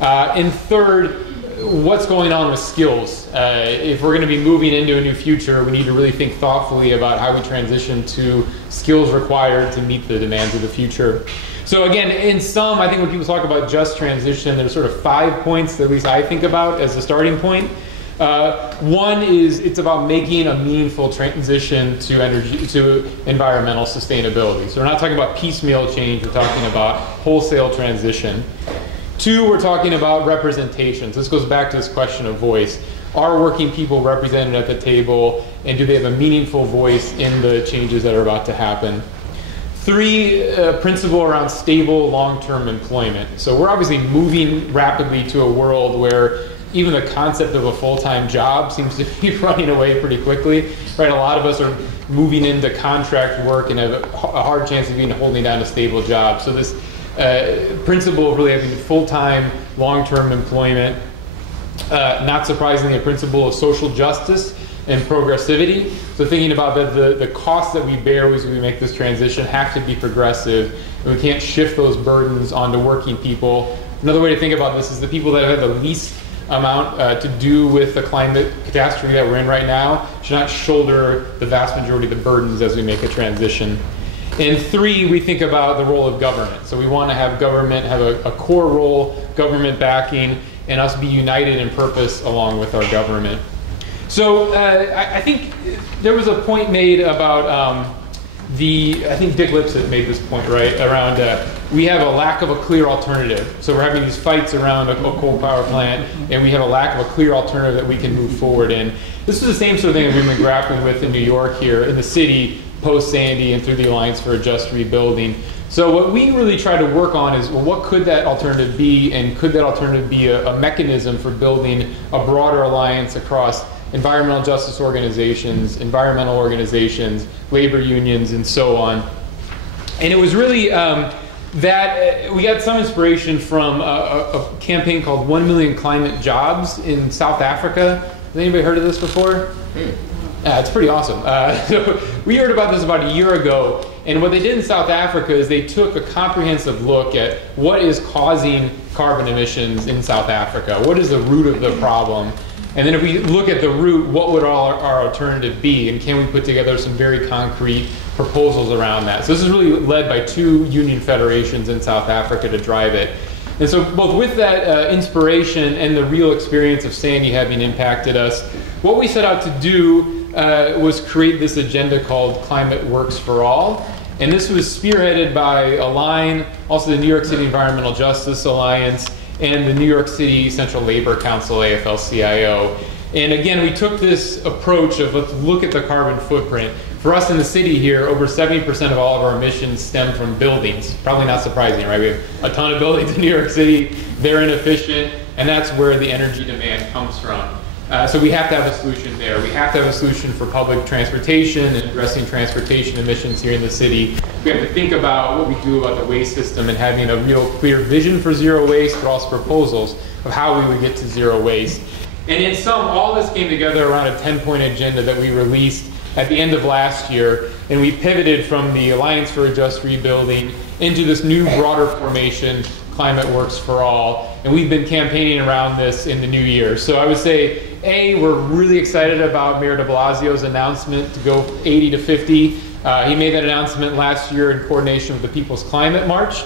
And third, what's going on with skills? If we're going to be moving into a new future, we need to really think thoughtfully about how we transition to skills required to meet the demands of the future. So again, in sum, I think when people talk about just transition, there's sort of 5 points that at least I think about as a starting point. One is it's about making a meaningful transition to environmental sustainability. So we're not talking about piecemeal change, we're talking about wholesale transition. Two, we're talking about representations. This goes back to this question of voice. are working people represented at the table, and do they have a meaningful voice in the changes that are about to happen? 3, principle around stable long-term employment. So we're obviously moving rapidly to a world where even the concept of a full-time job seems to be running away pretty quickly, right? A lot of us are moving into contract work and have a hard chance of holding down a stable job. So this principle of really having full-time, long-term employment, not surprisingly, a principle of social justice and progressivity. So thinking about that the costs that we bear as we make this transition have to be progressive, and we can't shift those burdens onto working people. Another way to think about this is the people that have the least amount to do with the climate catastrophe that we're in right now should not shoulder the vast majority of the burdens as we make a transition. And 3, we think about the role of government. So we want to have government have a core role, government backing, and us be united in purpose along with our government. So I think there was a point made about I think Dick Lipset made this point, right, around we have a lack of a clear alternative. So we're having these fights around a coal power plant, and we have a lack of a clear alternative that we can move forward in. This is the same sort of thing that we've been grappling with in New York here, in the city, post-Sandy and through the Alliance for a Just Rebuilding. So what we really try to work on is, well, what could that alternative be, and could that alternative be a mechanism for building a broader alliance across environmental justice organizations, environmental organizations, labor unions, and so on. And it was really that we got some inspiration from a campaign called 1 Million Climate Jobs in South Africa. Has anybody heard of this before? It's pretty awesome. So we heard about this about a year ago, and what they did in South Africa is they took a comprehensive look at what is causing carbon emissions in South Africa. What is the root of the problem? And then if we look at the root, what would our alternative be? And can we put together some very concrete proposals around that? So this is really led by 2 union federations in South Africa to drive it. And so both with that inspiration and the real experience of Sandy having impacted us, what we set out to do was create this agenda called Climate Works for All. And this was spearheaded by Align, also the New York City Environmental Justice Alliance, and the New York City Central Labor Council, AFL-CIO. And again, we took this approach of let's look at the carbon footprint. For us in the city here, over 70% of all of our emissions stem from buildings. Probably not surprising, right? We have a ton of buildings in New York City. They're inefficient, and that's where the energy demand comes from. So we have to have a solution there. We have to have a solution for public transportation and addressing transportation emissions here in the city. We have to think about what we do about the waste system and having a real clear vision for zero waste, but also proposals of how we would get to zero waste. And in sum, all this came together around a 10-point agenda that we released at the end of last year, and we pivoted from the Alliance for a Just Rebuilding into this new broader formation, Climate Works for All, and we've been campaigning around this in the new year. So I would say, we're really excited about Mayor de Blasio's announcement to go 80 to 50. He made that announcement last year in coordination with the People's Climate March.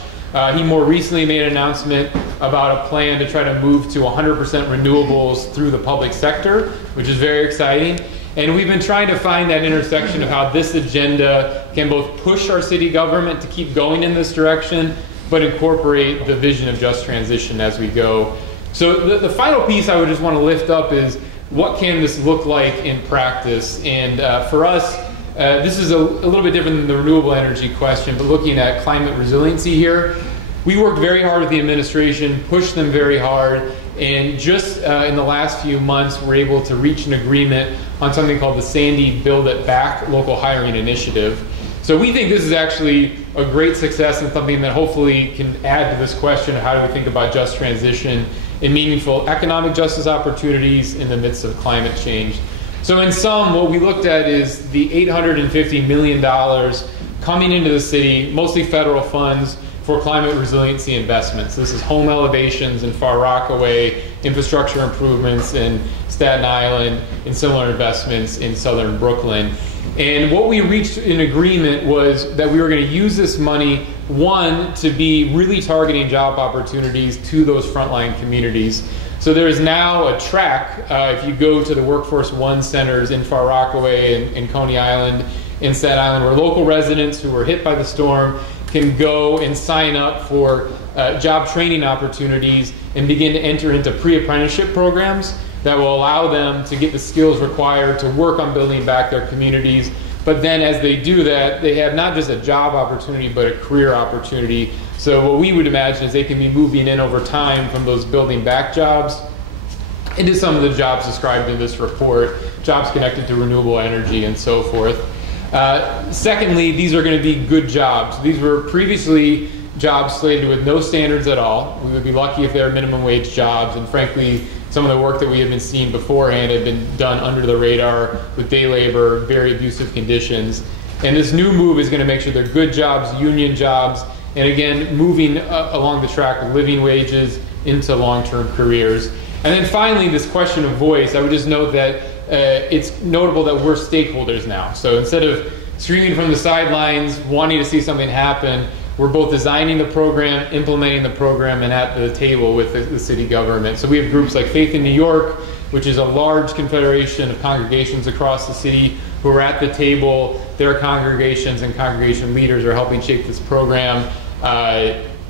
He more recently made an announcement about a plan to try to move to 100% renewables through the public sector, which is very exciting. And we've been trying to find that intersection of how this agenda can both push our city government to keep going in this direction, but incorporate the vision of just transition as we go. So the final piece I would just want to lift up is what can this look like in practice? And for us, this is a little bit different than the renewable energy question, but looking at climate resiliency here, we worked very hard with the administration, pushed them very hard, and just in the last few months, we're able to reach an agreement on something called the Sandy Build It Back Local Hiring Initiative. So we think this is actually a great success and something that hopefully can add to this question of how do we think about just transition and meaningful economic justice opportunities in the midst of climate change. So in sum, what we looked at is the $850 million coming into the city, mostly federal funds, for climate resiliency investments. This is home elevations in Far Rockaway, infrastructure improvements in Staten Island, and similar investments in southern Brooklyn. And what we reached in agreement was that we were going to use this money, one, to be really targeting job opportunities to those frontline communities. So there is now a track, if you go to the Workforce One centers in Far Rockaway and Coney Island, in Staten Island, where local residents who were hit by the storm can go and sign up for job training opportunities and begin to enter into pre-apprenticeship programs that will allow them to get the skills required to work on building back their communities. But then as they do that, they have not just a job opportunity, but a career opportunity. So what we would imagine is they can be moving in over time from those building back jobs into some of the jobs described in this report, jobs connected to renewable energy and so forth. Secondly, these are going to be good jobs. These were previously jobs slated with no standards at all. We would be lucky if they were minimum wage jobs, and frankly, some of the work that we have been seeing beforehand had been done under the radar with day labor, very abusive conditions. And this new move is going to make sure they're good jobs, union jobs, and again, moving along the track of living wages into long-term careers. And then finally, this question of voice, I would just note that it's notable that we're stakeholders now. So instead of screaming from the sidelines, wanting to see something happen, we're both designing the program, implementing the program, and at the table with the city government. So we have groups like Faith in New York, which is a large confederation of congregations across the city who are at the table. Their congregations and congregation leaders are helping shape this program.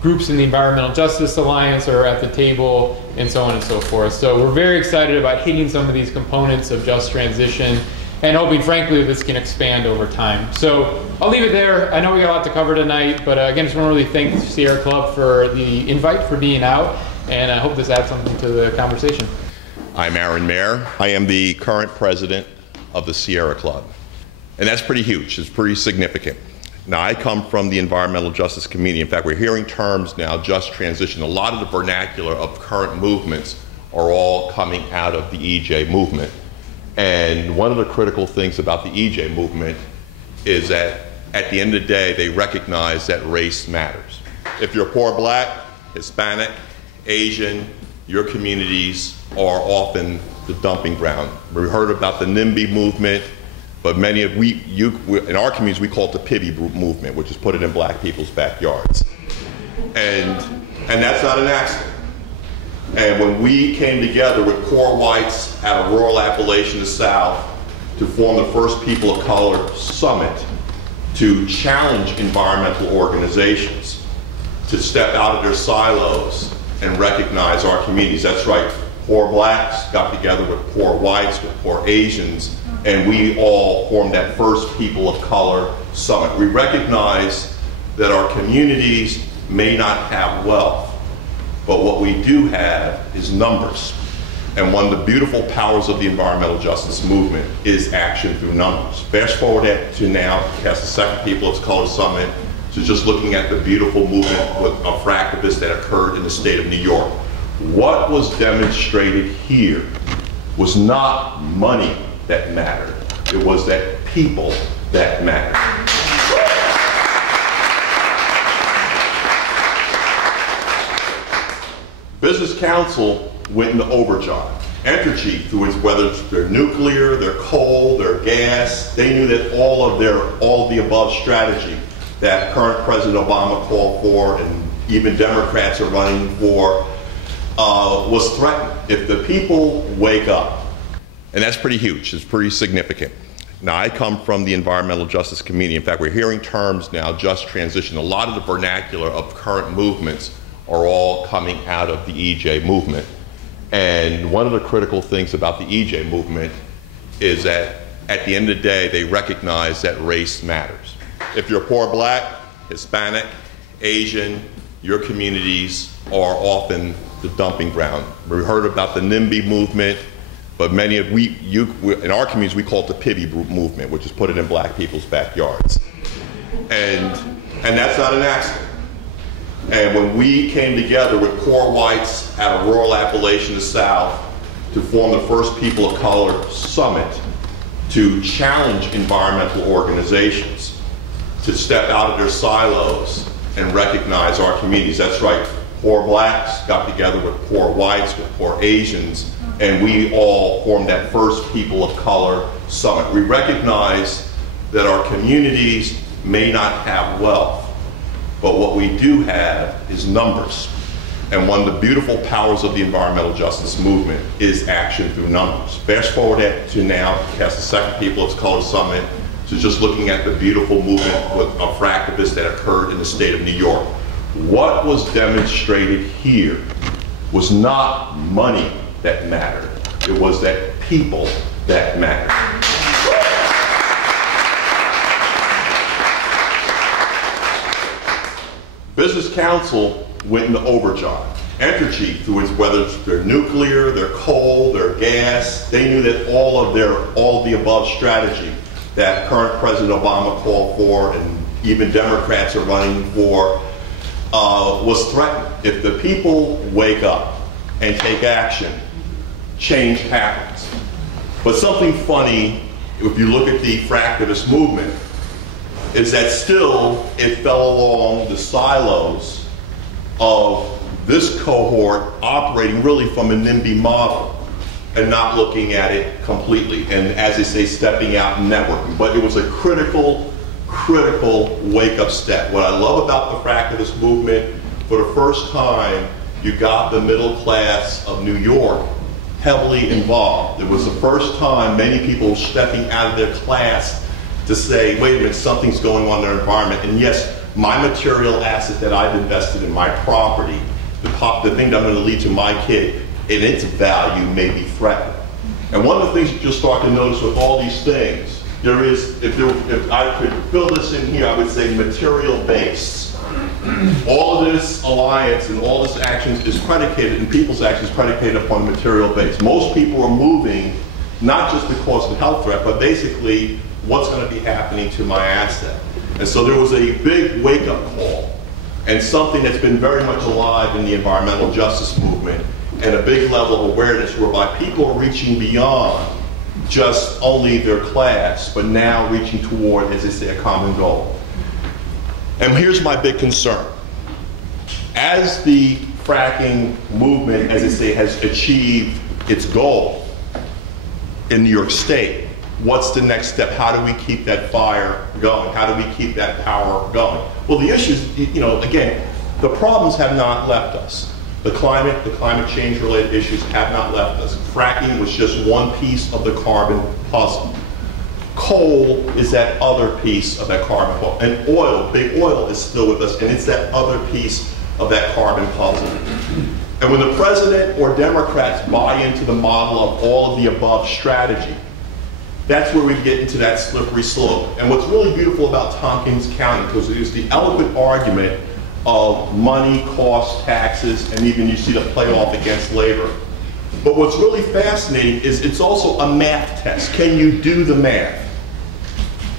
Groups in the Environmental Justice Alliance are at the table, and so on and so forth. So we're very excited about hitting some of these components of just transition and hoping, frankly, this can expand over time. So I'll leave it there. I know we got a lot to cover tonight, but again, just want to really thank the Sierra Club for the invite, for being out, and I hope this adds something to the conversation. I'm Aaron Mayer. I am the current president of the Sierra Club. And that's pretty huge. It's pretty significant. Now, I come from the environmental justice community. In fact, we're hearing terms now, just transition. A lot of the vernacular of current movements are all coming out of the EJ movement. And one of the critical things about the EJ movement is that at the end of the day, they recognize that race matters. If you're poor, black, Hispanic, Asian, your communities are often the dumping ground. We heard about the NIMBY movement, but many of in our communities, we call it the PIBY movement, which is put it in black people's backyards. And that's not an accident. And when we came together with poor whites out of rural Appalachia, the South, to form the first People of Color Summit to challenge environmental organizations to step out of their silos and recognize our communities. That's right, poor blacks got together with poor whites, with poor Asians, and we all formed that first People of Color Summit. We recognize that our communities may not have wealth, but what we do have is numbers. And one of the beautiful powers of the environmental justice movement is action through numbers. Fast forward to now, cast the second People of Color Summit, to just looking at the beautiful movement of activists that occurred in the state of New York. What was demonstrated here was not money that mattered. It was that people that mattered. Business Council went into overdrive. Entergy, through its, whether it's their nuclear, their coal, their gas, they knew that all of the above strategy that current President Obama called for, and even Democrats are running for, was threatened. If the people wake up, and that's pretty huge, it's pretty significant. Now, I come from the environmental justice community. In fact, we're hearing terms now, just transition. A lot of the vernacular of current movements are all coming out of the EJ movement. And one of the critical things about the EJ movement is that at the end of the day, they recognize that race matters. If you're poor, black, Hispanic, Asian, your communities are often the dumping ground. We heard about the NIMBY movement, but many of in our communities, we call it the PIBY movement, which is put it in black people's backyards. And that's not an accident. And when we came together with poor whites out of rural Appalachia, the South, to form the first People of Color Summit to challenge environmental organizations to step out of their silos and recognize our communities. That's right, poor blacks got together with poor whites, with poor Asians, and we all formed that first People of Color Summit. We recognize that our communities may not have wealth, but what we do have is numbers. And one of the beautiful powers of the environmental justice movement is action through numbers. Fast forward to now, cast the second People of Color Summit, to just looking at the beautiful movement of activists that occurred in the state of New York. What was demonstrated here was not money that mattered. It was that people that mattered. Business Council went into overdrive. Entergy, through its, whether it's their nuclear, their coal, their gas, they knew that all of the above strategy that current President Obama called for and even Democrats are running for was threatened. If the people wake up and take action, change happens. But something funny, if you look at the fractivist movement, is that still it fell along the silos of this cohort operating really from a NIMBY model and not looking at it completely, and as they say, stepping out and networking. But it was a critical wake-up step. What I love about the fractivist movement, for the first time, you got the middle class of New York heavily involved. It was the first time many people were stepping out of their class to say, wait a minute, something's going on in their environment. And yes, my material asset that I've invested in, my property, the thing that I'm going to leave to my kid, and its value may be threatened. And one of the things you'll start to notice with all these things, there is, if I could fill this in here, I would say material base. All of this alliance and all this actions is predicated, and people's actions predicated upon material base. Most people are moving not just because of the health threat, but basically what's going to be happening to my asset. And so there was a big wake-up call, and something that's been very much alive in the environmental justice movement, and a big level of awareness whereby people are reaching beyond just only their class, but now reaching toward, as they say, a common goal. And here's my big concern. As the fracking movement, as they say, has achieved its goal in New York State, what's the next step? How do we keep that fire going? How do we keep that power going? Well, the issues, again, the problems have not left us. The climate change related issues have not left us. Fracking was just one piece of the carbon puzzle. Coal is that other piece of that carbon puzzle. And oil, big oil, is still with us, and it's that other piece of that carbon puzzle. And when the president or Democrats buy into the model of all of the above strategy, that's where we get into that slippery slope. And what's really beautiful about Tompkins County, because it is the eloquent argument of money, cost, taxes, and even you see the playoff against labor. But what's really fascinating is it's also a math test. Can you do the math?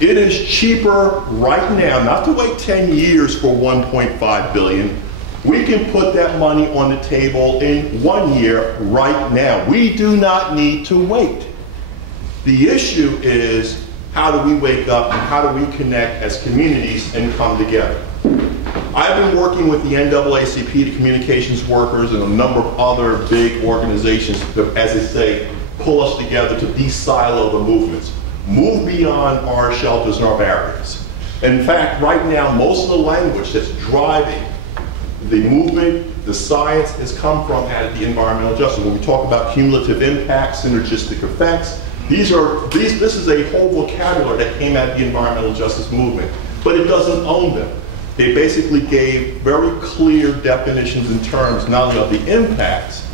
It is cheaper right now, not to wait 10 years for $1.5 billion. We can put that money on the table in 1 year right now. We do not need to wait. The issue is, how do we wake up and how do we connect as communities and come together? I've been working with the NAACP, the communications workers, and a number of other big organizations that, as they say, pull us together to de-silo the movements. Move beyond our shelters and our barriers. And in fact, right now, most of the language that's driving the movement, the science, has come from out of the environmental justice. When we talk about cumulative impacts, synergistic effects, this is a whole vocabulary that came out of the environmental justice movement, but it doesn't own them. They basically gave very clear definitions in terms not only of the impacts,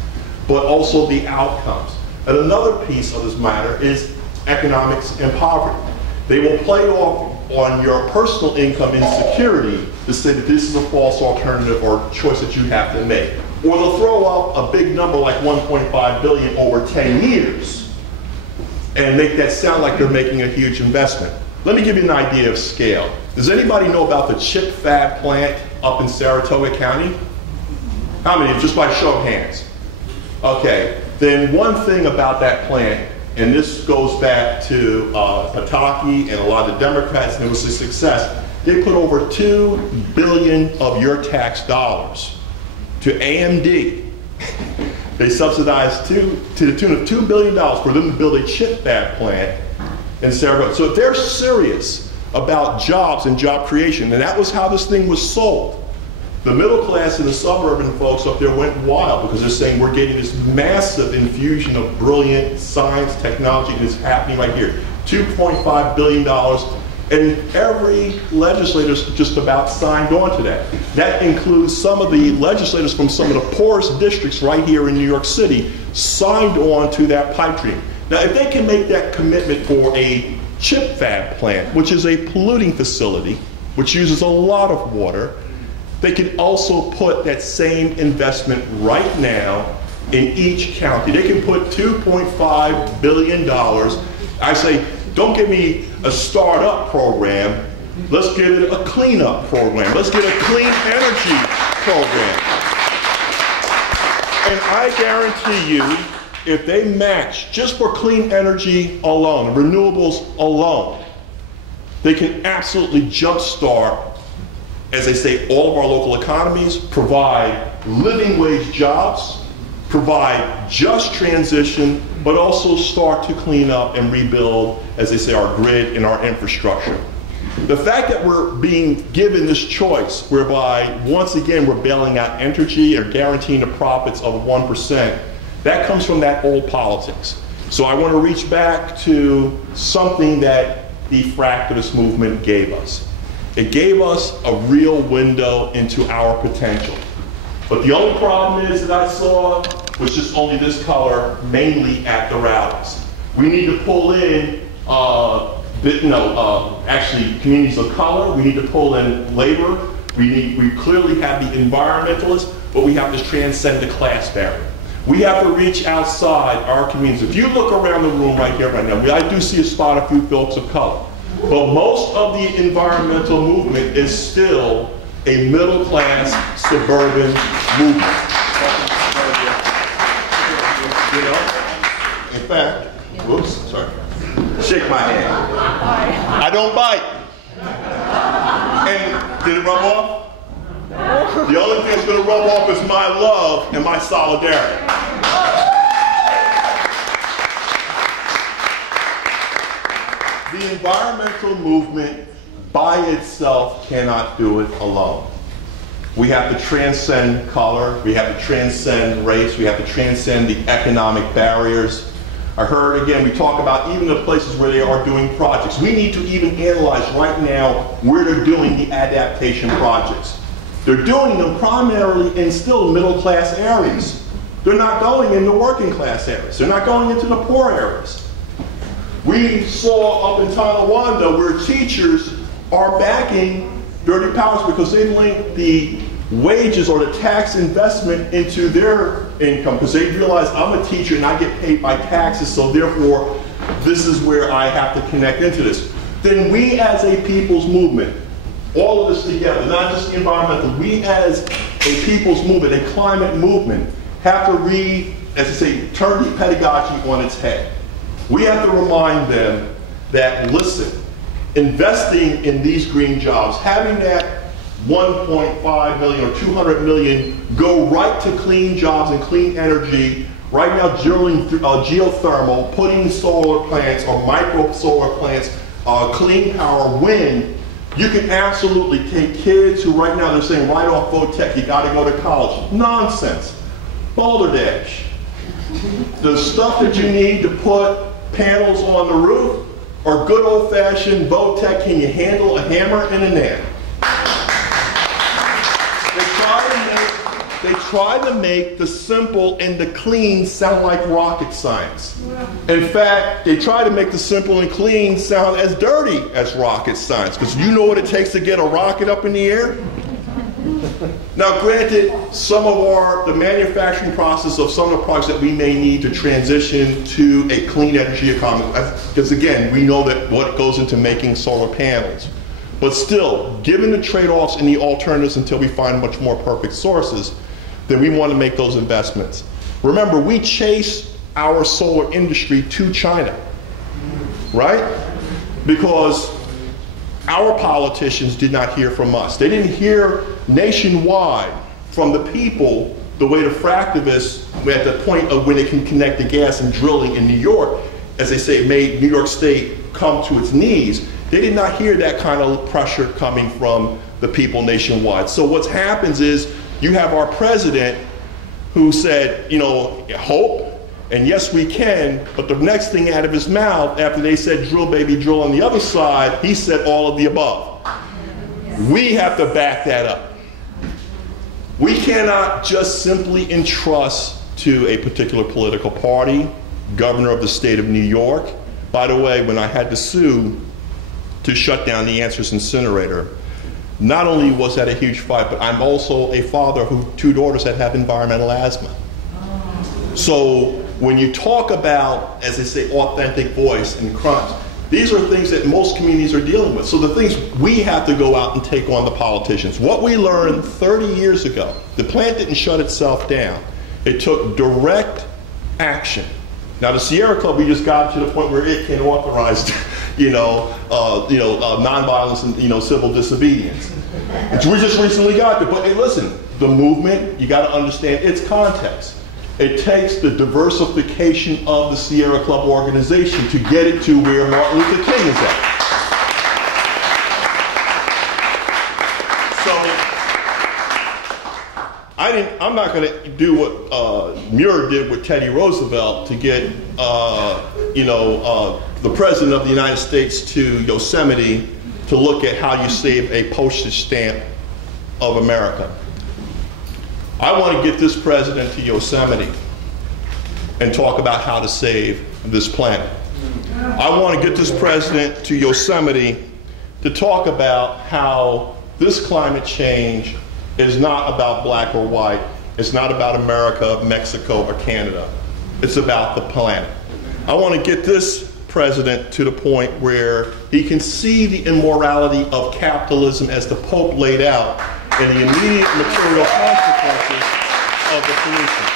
but also the outcomes. And another piece of this matter is economics and poverty. They will play off on your personal income insecurity to say that this is a false alternative or choice that you have to make. Or they'll throw out a big number like $1.5 billion over 10 years and make that sound like they're making a huge investment. Let me give you an idea of scale. Does anybody know about the chip fab plant up in Saratoga County? How many? Just by show of hands. Okay, then one thing about that plant, and this goes back to Pataki and a lot of the Democrats, and it was a success. They put over $2 billion of your tax dollars to AMD. They subsidized to the tune of $2 billion for them to build a chip fab plant in Saratoga. So if they're serious about jobs and job creation, and that was how this thing was sold, the middle class and the suburban folks up there went wild because they're saying we're getting this massive infusion of brilliant science, technology, and it's happening right here. $2.5 billion, And every legislator just about signed on to that. That includes some of the legislators from some of the poorest districts right here in New York City signed on to that pipe dream. Now, if they can make that commitment for a chip fab plant, which is a polluting facility, which uses a lot of water, they can also put that same investment right now in each county. They can put $2.5 billion. I say, don't give me a startup program. Let's give it a cleanup program. Let's get a clean energy program. And I guarantee you, if they match just for clean energy alone, renewables alone, they can absolutely jumpstart, as they say, all of our local economies, provide living wage jobs, provide just transition, but also start to clean up and rebuild, as they say, our grid and our infrastructure. The fact that we're being given this choice, whereby once again we're bailing out energy or guaranteeing the profits of 1%, that comes from that old politics. So I want to reach back to something that the fractivist movement gave us. It gave us a real window into our potential. But the only problem is that I saw was just only this color, mainly at the rallies. We need to pull in, actually communities of color. We need to pull in labor. We clearly have the environmentalists, but we have to transcend the class barrier. We have to reach outside our communities. If you look around the room right here, right now, I do see a spot a few folks of color. But most of the environmental movement is still a middle-class suburban movement. You know? In fact, whoops, sorry. Shake my hand. I don't bite. And did it rub off? The only thing that's going to rub off is my love and my solidarity. The environmental movement by itself cannot do it alone. We have to transcend color, we have to transcend race, we have to transcend the economic barriers. I heard again, we talk about even the places where they are doing projects. We need to even analyze right now where they're doing the adaptation projects. They're doing them primarily in still middle class areas. They're not going in the working class areas. They're not going into the poor areas. We saw up in Tonawanda where teachers are backing dirty powers because they link the wages or the tax investment into their income because they realize I'm a teacher and I get paid by taxes, so therefore this is where I have to connect into this. Then we as a people's movement, all of this together, not just the environmental, we as a people's movement, a climate movement, have to as I say, turn the pedagogy on its head. We have to remind them that, listen, investing in these green jobs, having that 1.5 million or 200 million go right to clean jobs and clean energy, right now drilling geothermal, putting solar plants or micro solar plants, clean power, wind, you can absolutely take kids who right now they're saying right off Vo-Tech, you gotta go to college. Nonsense. Boulder Dash. The stuff that you need to put panels on the roof or good old-fashioned Vo-Tech, can you handle a hammer and a nail? They try to make the simple and the clean sound like rocket science. In fact, they try to make the simple and clean sound as dirty as rocket science, because you know what it takes to get a rocket up in the air? Now, granted, some of the manufacturing process of some of the products that we may need to transition to a clean energy economy, because again, we know that what goes into making solar panels. But still, given the trade-offs and the alternatives until we find much more perfect sources, then we want to make those investments. Remember, we chase our solar industry to China, right? Because our politicians did not hear from us. They didn't hear nationwide from the people the way the fractivists, at the point of when they can connect the gas and drilling in New York, as they say, made New York State come to its knees. They did not hear that kind of pressure coming from the people nationwide. So what happens is you have our president who said, you know, hope, And yes, we can, but the next thing out of his mouth, after they said drill, baby, drill on the other side, he said all of the above. We have to back that up. We cannot just simply entrust to a particular political party, governor of the state of New York. By the way, when I had to sue to shut down the Answers incinerator, not only was that a huge fight, but I'm also a father who 2 daughters that have environmental asthma. So when you talk about, as they say, authentic voice and crunch, these are things that most communities are dealing with. So the things we have to go out and take on the politicians. What we learned 30 years ago, the plant didn't shut itself down. It took direct action. Now the Sierra Club, we just got to the point where it can authorize, nonviolence and civil disobedience. We just recently got there. But hey, listen, the movement, you got to understand its context. It takes the diversification of the Sierra Club organization to get it to where Martin Luther King is at. I'm not going to do what Muir did with Teddy Roosevelt to get, the President of the United States to Yosemite to look at how you save a postage stamp of America. I want to get this president to Yosemite and talk about how to save this planet. I want to get this president to Yosemite to talk about how this climate change is not about black or white. It's not about America, Mexico, or Canada. It's about the planet. I want to get this president to the point where he can see the immorality of capitalism as the Pope laid out and the immediate material consequences of the pollution.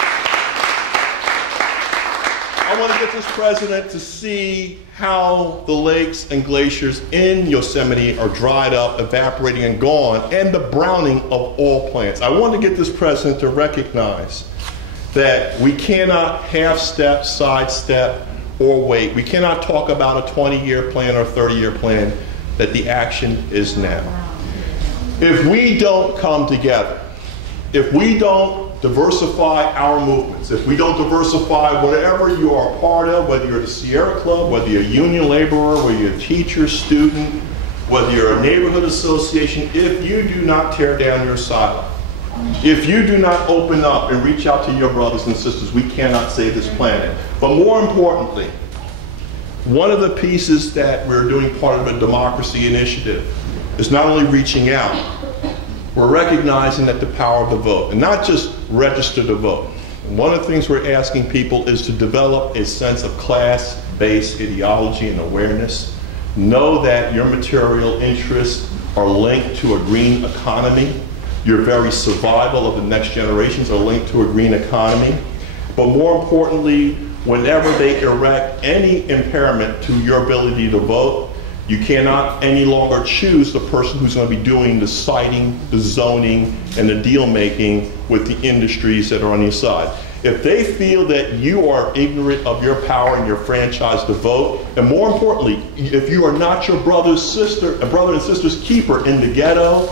I want to get this president to see how the lakes and glaciers in Yosemite are dried up, evaporating, and gone, and the browning of all plants. I want to get this president to recognize that we cannot half-step, sidestep, or wait. We cannot talk about a 20-year plan or 30-year plan, that the action is now. If we don't come together, if we don't diversify our movements, if we don't diversify whatever you are a part of, whether you're the Sierra Club, whether you're a union laborer, whether you're a teacher, student, whether you're a neighborhood association, if you do not tear down your silo, if you do not open up and reach out to your brothers and sisters, we cannot save this planet. But more importantly, one of the pieces that we're doing part of a democracy initiative is not only reaching out, we're recognizing that the power of the vote, and not just register to vote. One of the things we're asking people is to develop a sense of class-based ideology and awareness. Know that your material interests are linked to a green economy. Your very survival of the next generations are linked to a green economy. But more importantly, whenever they erect any impairment to your ability to vote, you cannot any longer choose the person who's going to be doing the siting, the zoning, and the deal making with the industries that are on your side. If they feel that you are ignorant of your power and your franchise to vote, and more importantly, if you are not your brother and sister's keeper in the ghetto,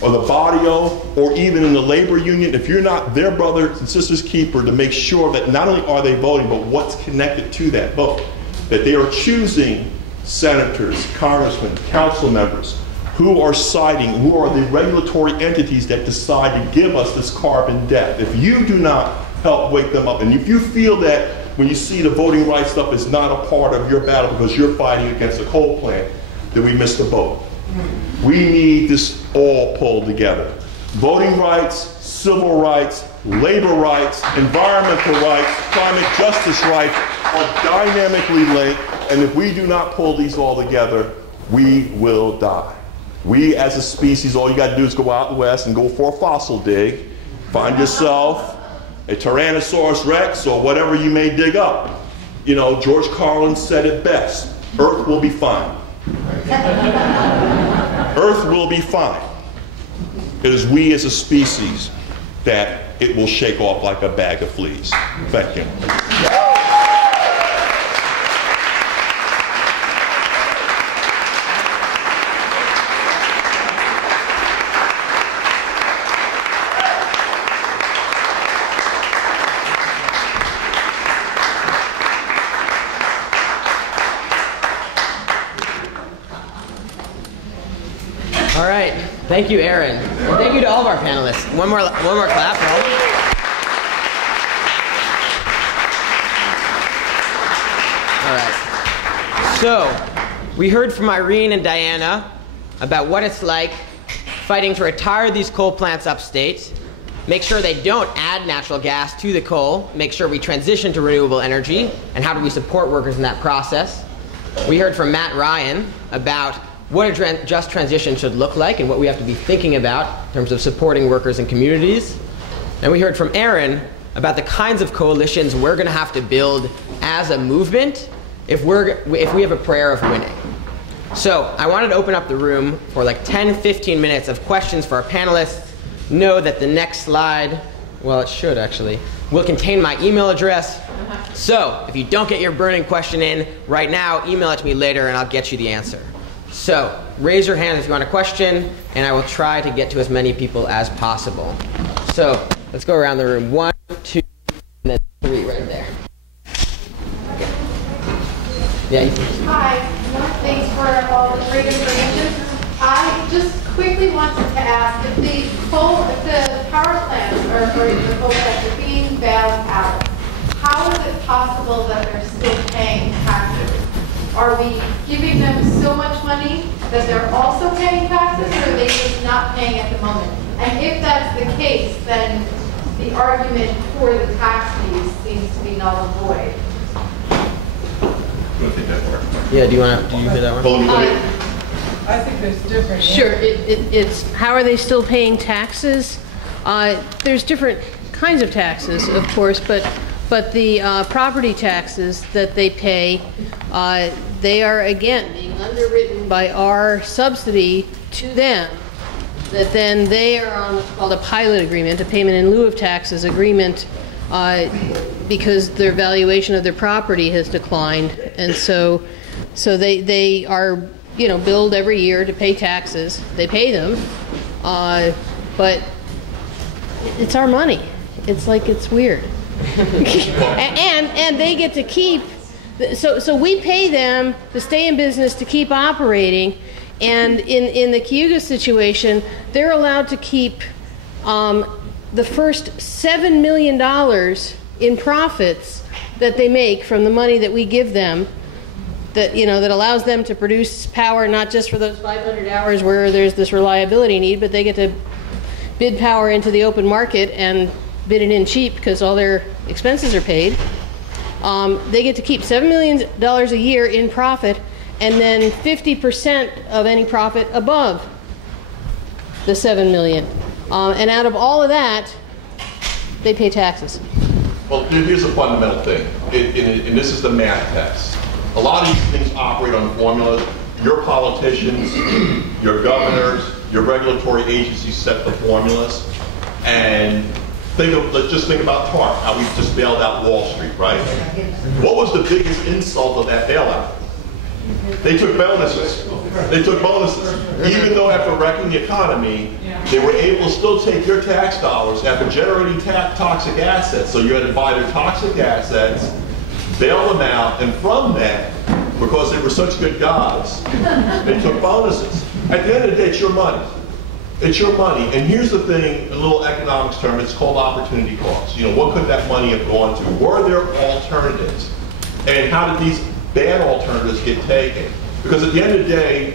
or the barrio, or even in the labor union, if you're not their brother and sister's keeper to make sure that not only are they voting, but what's connected to that vote, that they are choosing senators, congressmen, council members who are citing, who are the regulatory entities that decide to give us this carbon debt. If you do not help wake them up, and if you feel that when you see the voting rights stuff is not a part of your battle because you're fighting against a coal plant, then we missed the boat. We need this all pulled together. Voting rights, civil rights, labor rights, environmental rights, climate justice rights are dynamically linked, and if we do not pull these all together, we will die. We as a species, all you got to do is go out west and go for a fossil dig, find yourself a Tyrannosaurus Rex or whatever you may dig up. You know, George Carlin said it best, Earth will be fine. Earth will be fine. It is we as a species that it will shake off like a bag of fleas. Thank you. Thank you, Aaron. And thank you to all of our panelists. One more clap for all of them. All right. So, we heard from Irene and Diana about what it's like fighting to retire these coal plants upstate, make sure they don't add natural gas to the coal, make sure we transition to renewable energy, and how do we support workers in that process. We heard from Matt Ryan about what a just transition should look like and what we have to be thinking about in terms of supporting workers and communities. And we heard from Aaron about the kinds of coalitions we're going to have to build as a movement if we have a prayer of winning. So I wanted to open up the room for like 10-15 minutes of questions for our panelists. Know that the next slide, well, it should actually, will contain my email address. So if you don't get your burning question in right now, email it to me later and I'll get you the answer. So raise your hand if you want a question, and I will try to get to as many people as possible. So let's go around the room. 1, 2, and then 3 right there. Okay. Yeah. Hi. Thanks for all the great information. I just quickly wanted to ask if the power plants or the coal plants are being bailed out, how is it possible that they're still paying taxes? Are we giving them so much money that they're also paying taxes, or are they just not paying at the moment? And if that's the case, then the argument for the tax fees seems to be null and void. Yeah, do you hear that one? I think there's different. Sure, it's how are they still paying taxes? There's different kinds of taxes, of course, but the property taxes that they pay, they are again being underwritten by our subsidy to them. That then they are on what's called a pilot agreement, a payment in lieu of taxes agreement, because their valuation of their property has declined, and so they are billed every year to pay taxes. They pay them, but it's our money. It's weird. and they get to keep. So we pay them to stay in business, to keep operating, and in the Cayuga situation, they're allowed to keep the first $7 million in profits that they make from the money that we give them, that allows them to produce power not just for those 500 hours where there's this reliability need, but they get to bid power into the open market and bid it in cheap because all their expenses are paid. They get to keep $7 million a year in profit, and then 50% of any profit above the $7 million. And out of all of that, they pay taxes. Well, here's a fundamental thing, and this is the math test. A lot of these things operate on formulas. Your politicians, your governors, your regulatory agencies set the formulas. And let's just think about TARP, how we just bailed out Wall Street, right? What was the biggest insult of that bailout? They took bonuses. Even though after wrecking the economy, they were able to still take your tax dollars after generating toxic assets. So you had to buy their toxic assets, bail them out, and from that, because they were such good guys, they took bonuses. At the end of the day, it's your money. It's your money. And here's the thing, a little economics term, it's called opportunity cost. What could that money have gone to? Were there alternatives? And how did these bad alternatives get taken? Because at the end of the day,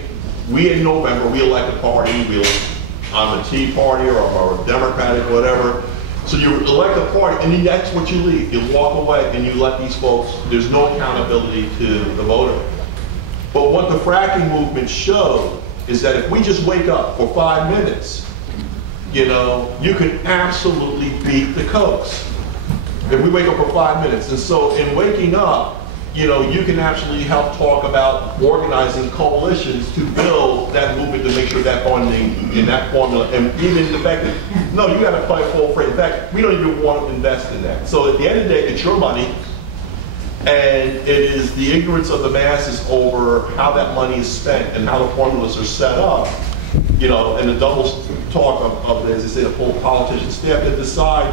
we in November, we elect a party, I'm a Tea Party or a Democratic, whatever. So you elect a party, and that's what you leave. You walk away and you let these folks, there's no accountability to the voter. But what the fracking movement showed is that if we just wake up for 5 minutes, you can absolutely beat the Cokes. If we wake up for 5 minutes. And so in waking up, you can actually help talk about organizing coalitions to build that movement to make sure that funding in that formula, and even the fact that, no, you got to fight full freight. In fact, we don't even want to invest in that. So at the end of the day, it's your money, and it is the ignorance of the masses over how that money is spent and how the formulas are set up, and the double talk of as they say, the full politician staff that decide,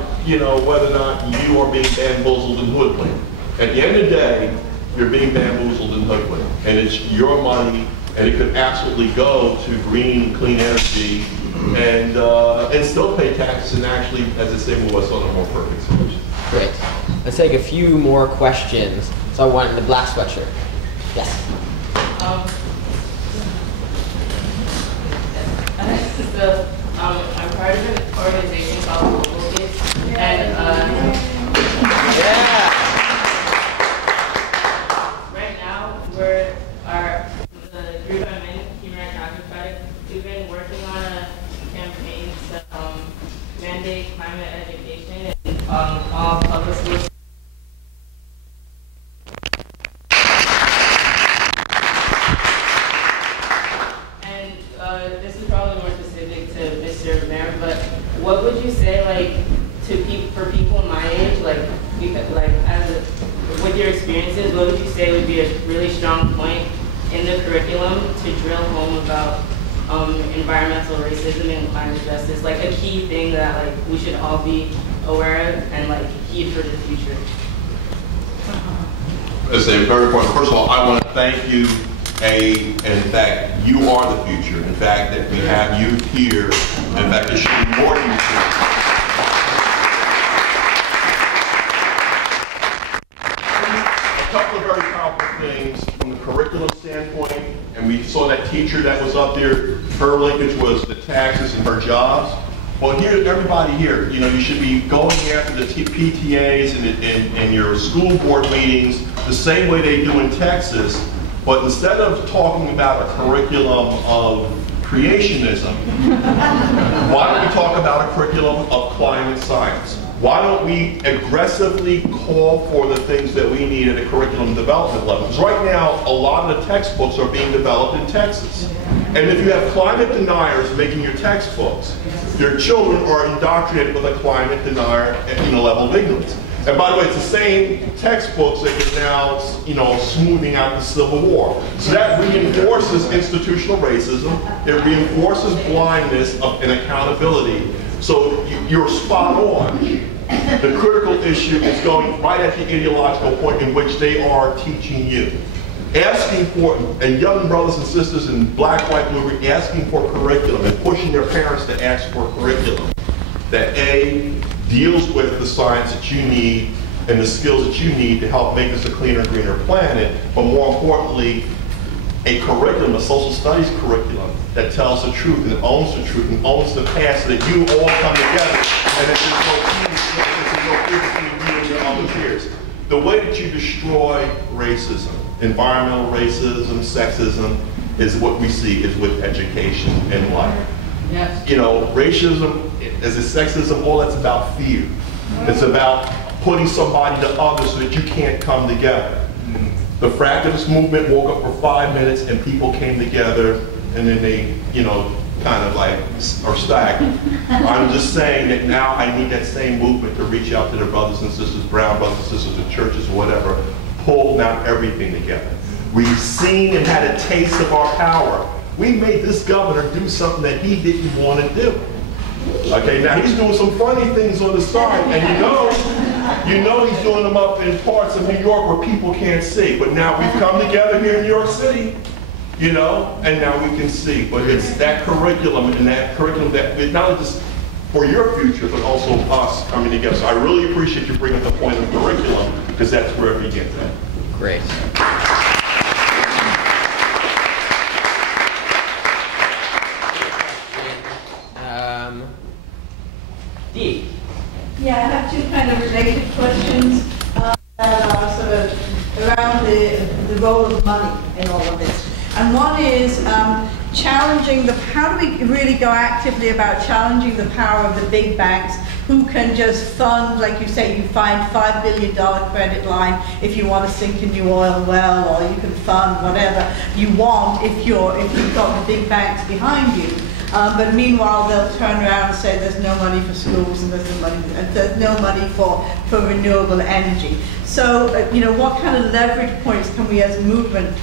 whether or not you are being bamboozled and hoodwinked. At the end of the day, you're being bamboozled and hoodwinked, and it's your money, and it could absolutely go to green, clean energy, and still pay taxes and actually, as I say, move us on a more perfect solution. Great. Let's take a few more questions. So I want in the black sweatshirt. Yes. This is I'm part of an organization called polluting, and Yeah. right now the group I'm in, Human Rights Action Project, we've been working on a campaign to mandate climate education in all public schools. This is probably more specific to Mr. Mayor, but what would you say, like, for people my age, like with your experiences, what would you say would be a really strong point in the curriculum to drill home about environmental racism and climate justice, like a key thing that like we should all be aware of and like key for the future? It's a very important. First of all, I want to thank you. In fact, you are the future. In fact, that we have you here. In fact, there should be more youth here. A couple of very powerful things from the curriculum standpoint, and we saw that teacher that was up there, her linkage was the taxes and her jobs. Well, here, everybody here, you know, you should be going after the PTAs and your school board meetings the same way they do in Texas. But instead of talking about a curriculum of creationism, why don't we talk about a curriculum of climate science? Why don't we aggressively call for the things that we need at a curriculum development level? Because right now, a lot of the textbooks are being developed in Texas. And if you have climate deniers making your textbooks, your children are indoctrinated with a climate denier level of ignorance. And by the way, it's the same textbooks that are now, smoothing out the Civil War. So that reinforces institutional racism. It reinforces blindness and accountability. So you're spot on. The critical issue is going right at the ideological point in which they are teaching you. Asking for, and young brothers and sisters in black, white, blue, asking for curriculum and pushing their parents to ask for curriculum that deals with the science that you need and the skills that you need to help make this a cleaner, greener planet, but more importantly, a curriculum, a social studies curriculum that tells the truth and owns the truth and owns the past so that you all come together and that there's no peace between you and your other peers. The way that you destroy racism, environmental racism, sexism, is what we see is with education and life. Yes. Racism, as a sexism, all that's about fear. It's about putting somebody to others so that you can't come together. The fractivist movement woke up for 5 minutes and people came together and then they, kind of like are stagnant. I'm just saying that now I need that same movement to reach out to their brothers and sisters, brown brothers and sisters in churches or whatever, pull now everything together. We've seen and had a taste of our power. We made this governor do something that he didn't want to do. Okay, now he's doing some funny things on the side, and you know he's doing them up in parts of New York where people can't see. But now we've come together here in New York City, and now we can see. But it's that curriculum and that curriculum that it's not just for your future, but also us coming together. So I really appreciate you bringing the point of curriculum because that's where it begins at. Great. Dee. Yeah, I have two kind of related questions that are sort of around the role of money in all of this. And one is challenging how do we really go actively about challenging the power of the big banks who can just fund, like you say, you find $5 billion credit line if you want to sink a new oil well, or you can fund whatever you want if you've got the big banks behind you. But meanwhile, they'll turn around and say there's no money for schools and there's no money for renewable energy. So, what kind of leverage points can we as a movement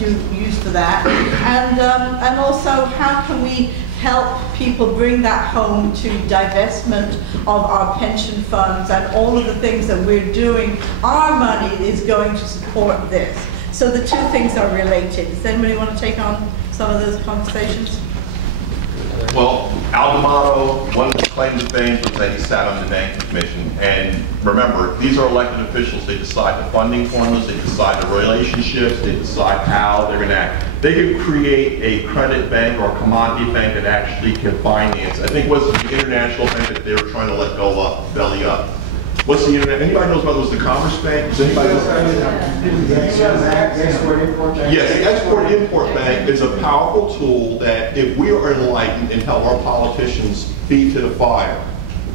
use for that? And also, how can we help people bring that home to divestment of our pension funds and all of the things that we're doing? Our money is going to support this. So the two things are related. Does anybody want to take on some of those conversations? Well, Aldamato, one of his claims to fame was that he sat on the banking commission. And remember, these are elected officials. They decide the funding formulas, they decide the relationships, they decide how they're going to act. They could create a credit bank or a commodity bank that actually can finance. I think it was the international bank that they were trying to let go up, belly up. What's the internet? Anybody knows about the Commerce Bank? Does anybody know Yes, the Export-Import Bank is a powerful tool that if we are enlightened and help our politicians feed to the fire,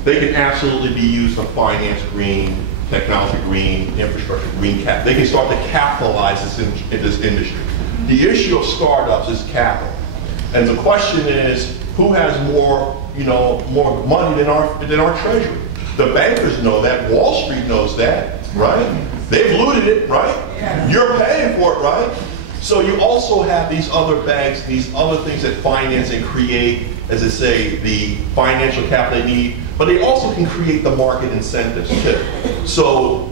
they can absolutely be used to finance green, technology green, infrastructure green cap. They can start to capitalize in this industry. The issue of startups is capital. And the question is, who has more money than our treasury? The bankers know that. Wall Street knows that, right? They've looted it, right? Yeah. You're paying for it, right? So you also have these other banks, these other things that finance and create, as I say, the financial capital they need, but they also can create the market incentives too. So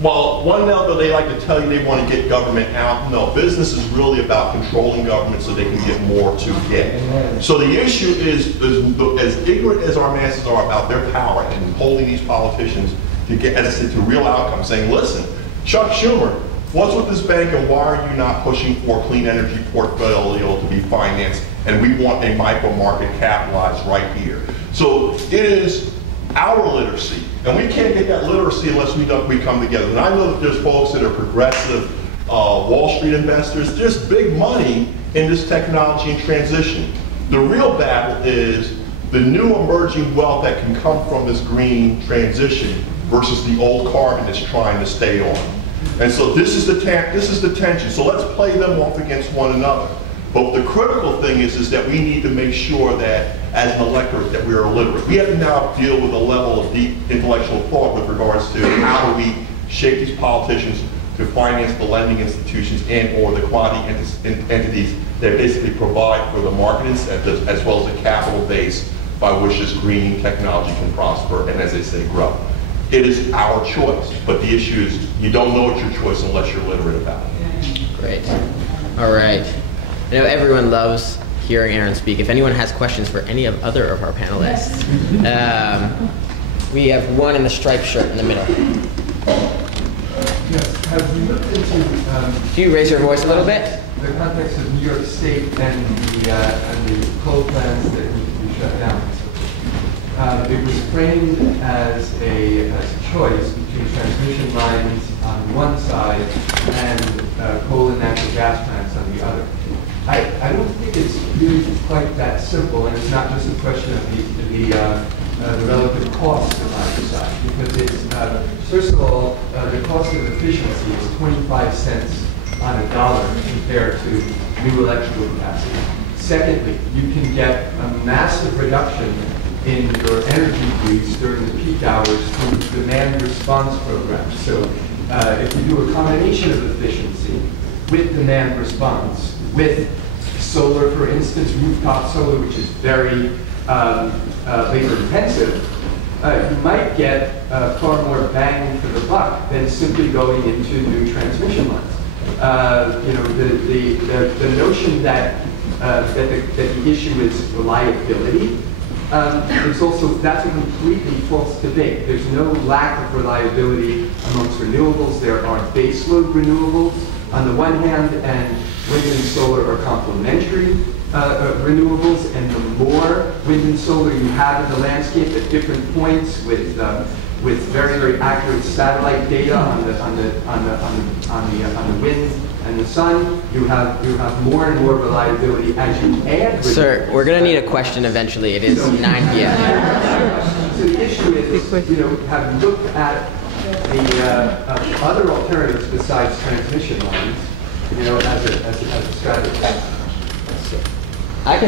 while one level they like to tell you they want to get government out, no, business is really about controlling government so they can get more to get. So the issue is as ignorant as our masses are about their power and holding these politicians to get, as I said, to real outcomes, saying, listen, Chuck Schumer, what's with this bank and why are you not pushing for a clean energy portfolio to be financed? And we want a micro market capitalized right here. So it is our literacy. And we can't get that literacy unless we come together. And I know that there's folks that are progressive Wall Street investors. There's big money in this technology and transition. The real battle is the new emerging wealth that can come from this green transition versus the old carbon that's trying to stay on. And so this is the tension. So let's play them off against one another. But the critical thing is that we need to make sure that as an electorate that we are literate. We have to now deal with a level of deep intellectual thought with regards to how do we shape these politicians to finance the lending institutions and or the quantity entities that basically provide for the market incentives as well as the capital base by which this green technology can prosper and, as they say, grow. It is our choice, but the issue is you don't know it's your choice unless you're literate about it. Great. All right. I know everyone loves hearing Aaron speak. If anyone has questions for any other of our panelists, we have one in the striped shirt in the middle. Yes, have you looked into... Can you raise your voice a little bit? The context of New York State and the coal plants that need to be shut down. It was framed as a choice between transmission lines on one side and coal and natural gas plants on the other. I don't think it's really quite that simple, and it's not just a question of the relative cost of either side, because it's, first of all, the cost of efficiency is 25 cents on a dollar compared to new electrical capacity. Secondly, you can get a massive reduction in your energy use during the peak hours through demand response programs. So if you do a combination of efficiency with demand response, with solar, for instance, rooftop solar, which is very labor intensive, you might get far more bang for the buck than simply going into new transmission lines. The notion that the issue is reliability, that's a completely false debate. There's no lack of reliability amongst renewables. There are baseload renewables on the one hand, and wind and solar are complementary renewables, and the more wind and solar you have in the landscape at different points with very, very accurate satellite data on the wind and the sun, you have more and more reliability as you add renewables. Sir, we're going to need a question eventually. It is 9 p.m. So the issue is, have you looked at the other alternatives besides transmission lines, as a strategy? I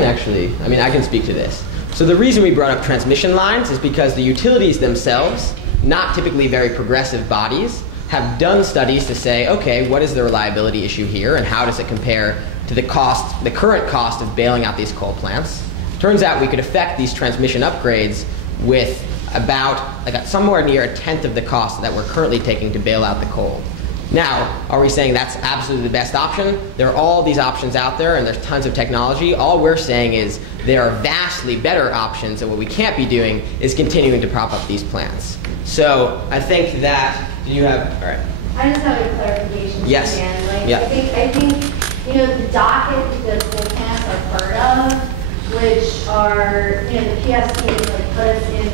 can speak to this. So the reason we brought up transmission lines is because the utilities themselves, not typically very progressive bodies, have done studies to say, okay, what is the reliability issue here and how does it compare to the current cost of bailing out these coal plants? Turns out we could affect these transmission upgrades with about somewhere near a tenth of the cost that we're currently taking to bail out the coal. Now, are we saying that's absolutely the best option? There are all these options out there, and there's tons of technology. All we're saying is there are vastly better options, and what we can't be doing is continuing to prop up these plants. So I think that, do you have, all right. I just have a clarification. Yes. Again. Like, Yeah. I think, you know, the docket that the coal plants are part of, which are, you know, the PSC has like put us in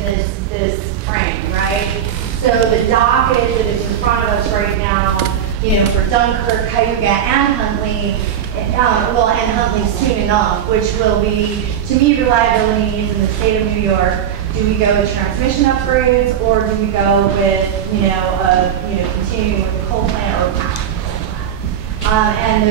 this frame, right? So the docket that is in front of us right now, you know, for Dunkirk, Cayuga, and Huntley, and Huntley soon enough, which will be, to meet reliability needs in the state of New York. Do we go with transmission upgrades, or do we go with, continuing with the coal plant or not? And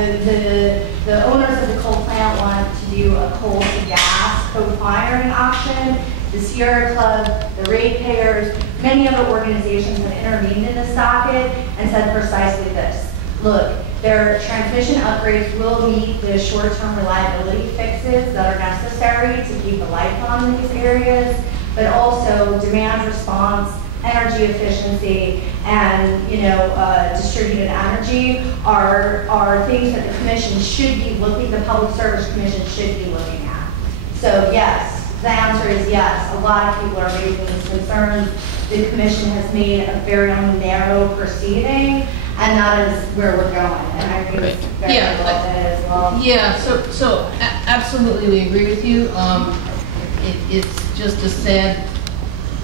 the owners of the coal plant want to do a coal to gas co-firing option. The Sierra Club, the ratepayers, many other organizations have intervened in this docket and said precisely this. Look, their transmission upgrades will meet the short-term reliability fixes that are necessary to keep the lights on in these areas, but also demand response, energy efficiency, and distributed energy are things that the commission should be looking, the Public Service Commission should be looking at. So yes, the answer is yes. A lot of people are raising these concerns. The commission has made a very narrow proceeding, and that is where we're going. And I think it's very well said as well. Yeah, so absolutely we agree with you. It's just a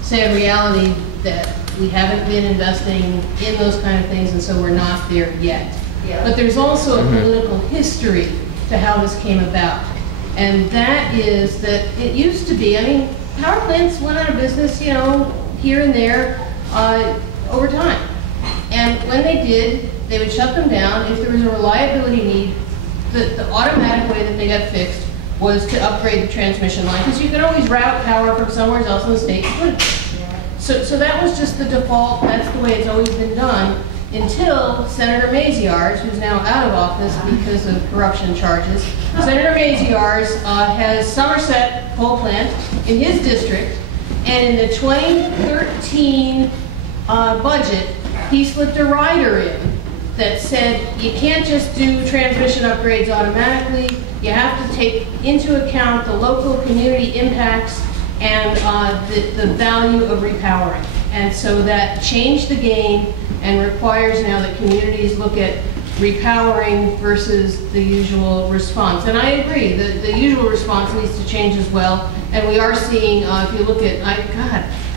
sad reality that we haven't been investing in those kind of things, and so we're not there yet. Yeah. But there's also a political history to how this came about. And that is that it used to be, I mean, power plants went out of business, you know, here and there over time. And when they did, they would shut them down. If there was a reliability need, the automatic way that they got fixed was to upgrade the transmission line, because you could always route power from somewhere else in the state. So that was just the default. That's the way it's always been done until Senator Maziarz, who's now out of office because of corruption charges. Senator Maziarz has Somerset coal plant in his district, and in the 2013 budget, he slipped a rider in that said you can't just do transmission upgrades automatically. You have to take into account the local community impacts and the value of repowering. And so that changed the game and requires now that communities look at repowering versus the usual response. And I agree, the usual response needs to change as well. And we are seeing, if you look at,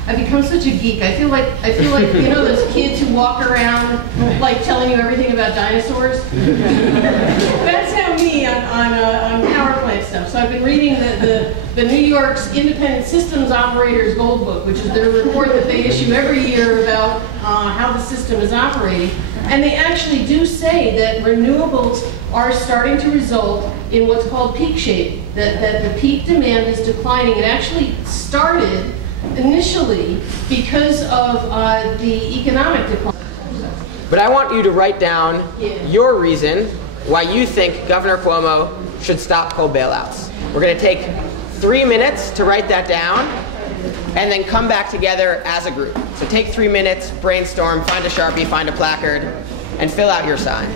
I've become such a geek. I feel like you know those kids who walk around like telling you everything about dinosaurs. That's how me on power plant stuff. So I've been reading the New York's Independent Systems Operators Gold Book, which is their report that they issue every year about how the system is operating. And they actually do say that renewables are starting to result in what's called peak shaving. That the peak demand is declining. It actually started initially because of the economic decline. But I want you to write down your reason why you think Governor Cuomo should stop coal bailouts. We're going to take 3 minutes to write that down and then come back together as a group. So take 3 minutes, brainstorm, find a Sharpie, find a placard, and fill out your sign.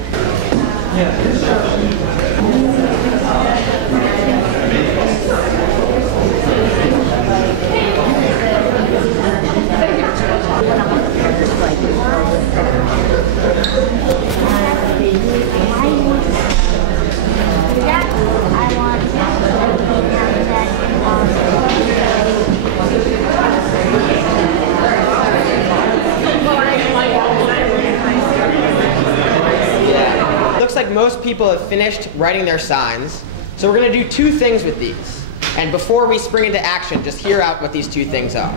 Looks like most people have finished writing their signs. So we're going to do 2 things with these. And before we spring into action, just hear out what these 2 things are.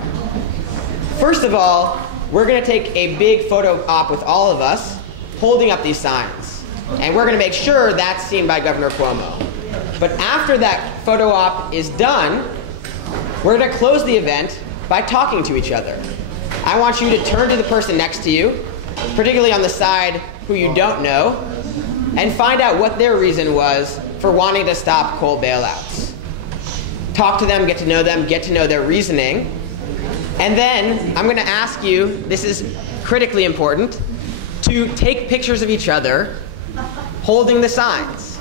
First of all, we're going to take a big photo op with all of us holding up these signs. And we're going to make sure that's seen by Governor Cuomo. But after that photo op is done, we're going to close the event by talking to each other. I want you to turn to the person next to you, particularly on the side who you don't know, and find out what their reason was for wanting to stop coal bailouts. Talk to them, get to know their reasoning. And then I'm going to ask you, this is critically important, to take pictures of each other holding the signs.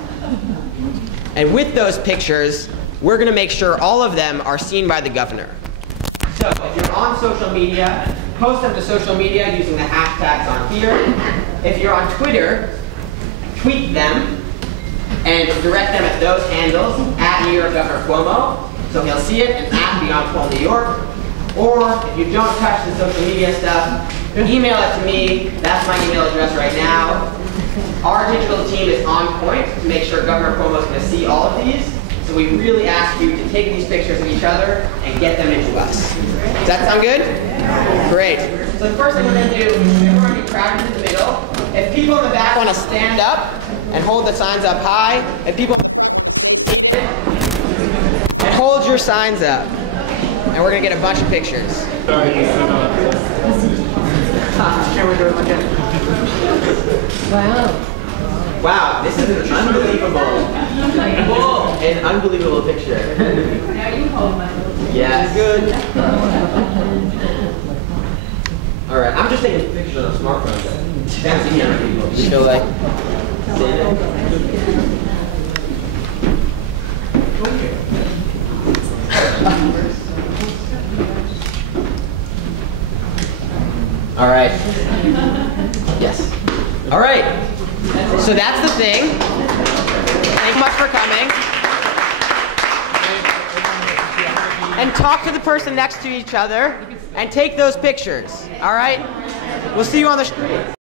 And with those pictures, we're going to make sure all of them are seen by the governor. So if you're on social media, post them to social media using the hashtags on here. If you're on Twitter, tweet them and direct them at those handles, at New York Governor Cuomo, so he'll see it, and at Beyond Cuomo New York. Or if you don't touch the social media stuff, email it to me. That's my email address right now. Our digital team is on point to make sure Governor Cuomo is going to see all of these. So we really ask you to take these pictures of each other and get them into us. Does that sound good? Great. So the first thing we're going to do is we're going to be crowded in the middle. If people in the back want to stand up and hold the signs up high, if people and hold your signs up, and we're going to get a bunch of pictures. Wow. Wow, this is an unbelievable picture. Now you hold my little. Yes. Good. All right, I'm just taking pictures on a smartphone. Fancy camera people. You feel like all right. Yes. All right. So that's the thing. Thank you much for coming. And talk to the person next to each other and take those pictures. All right? We'll see you on the street.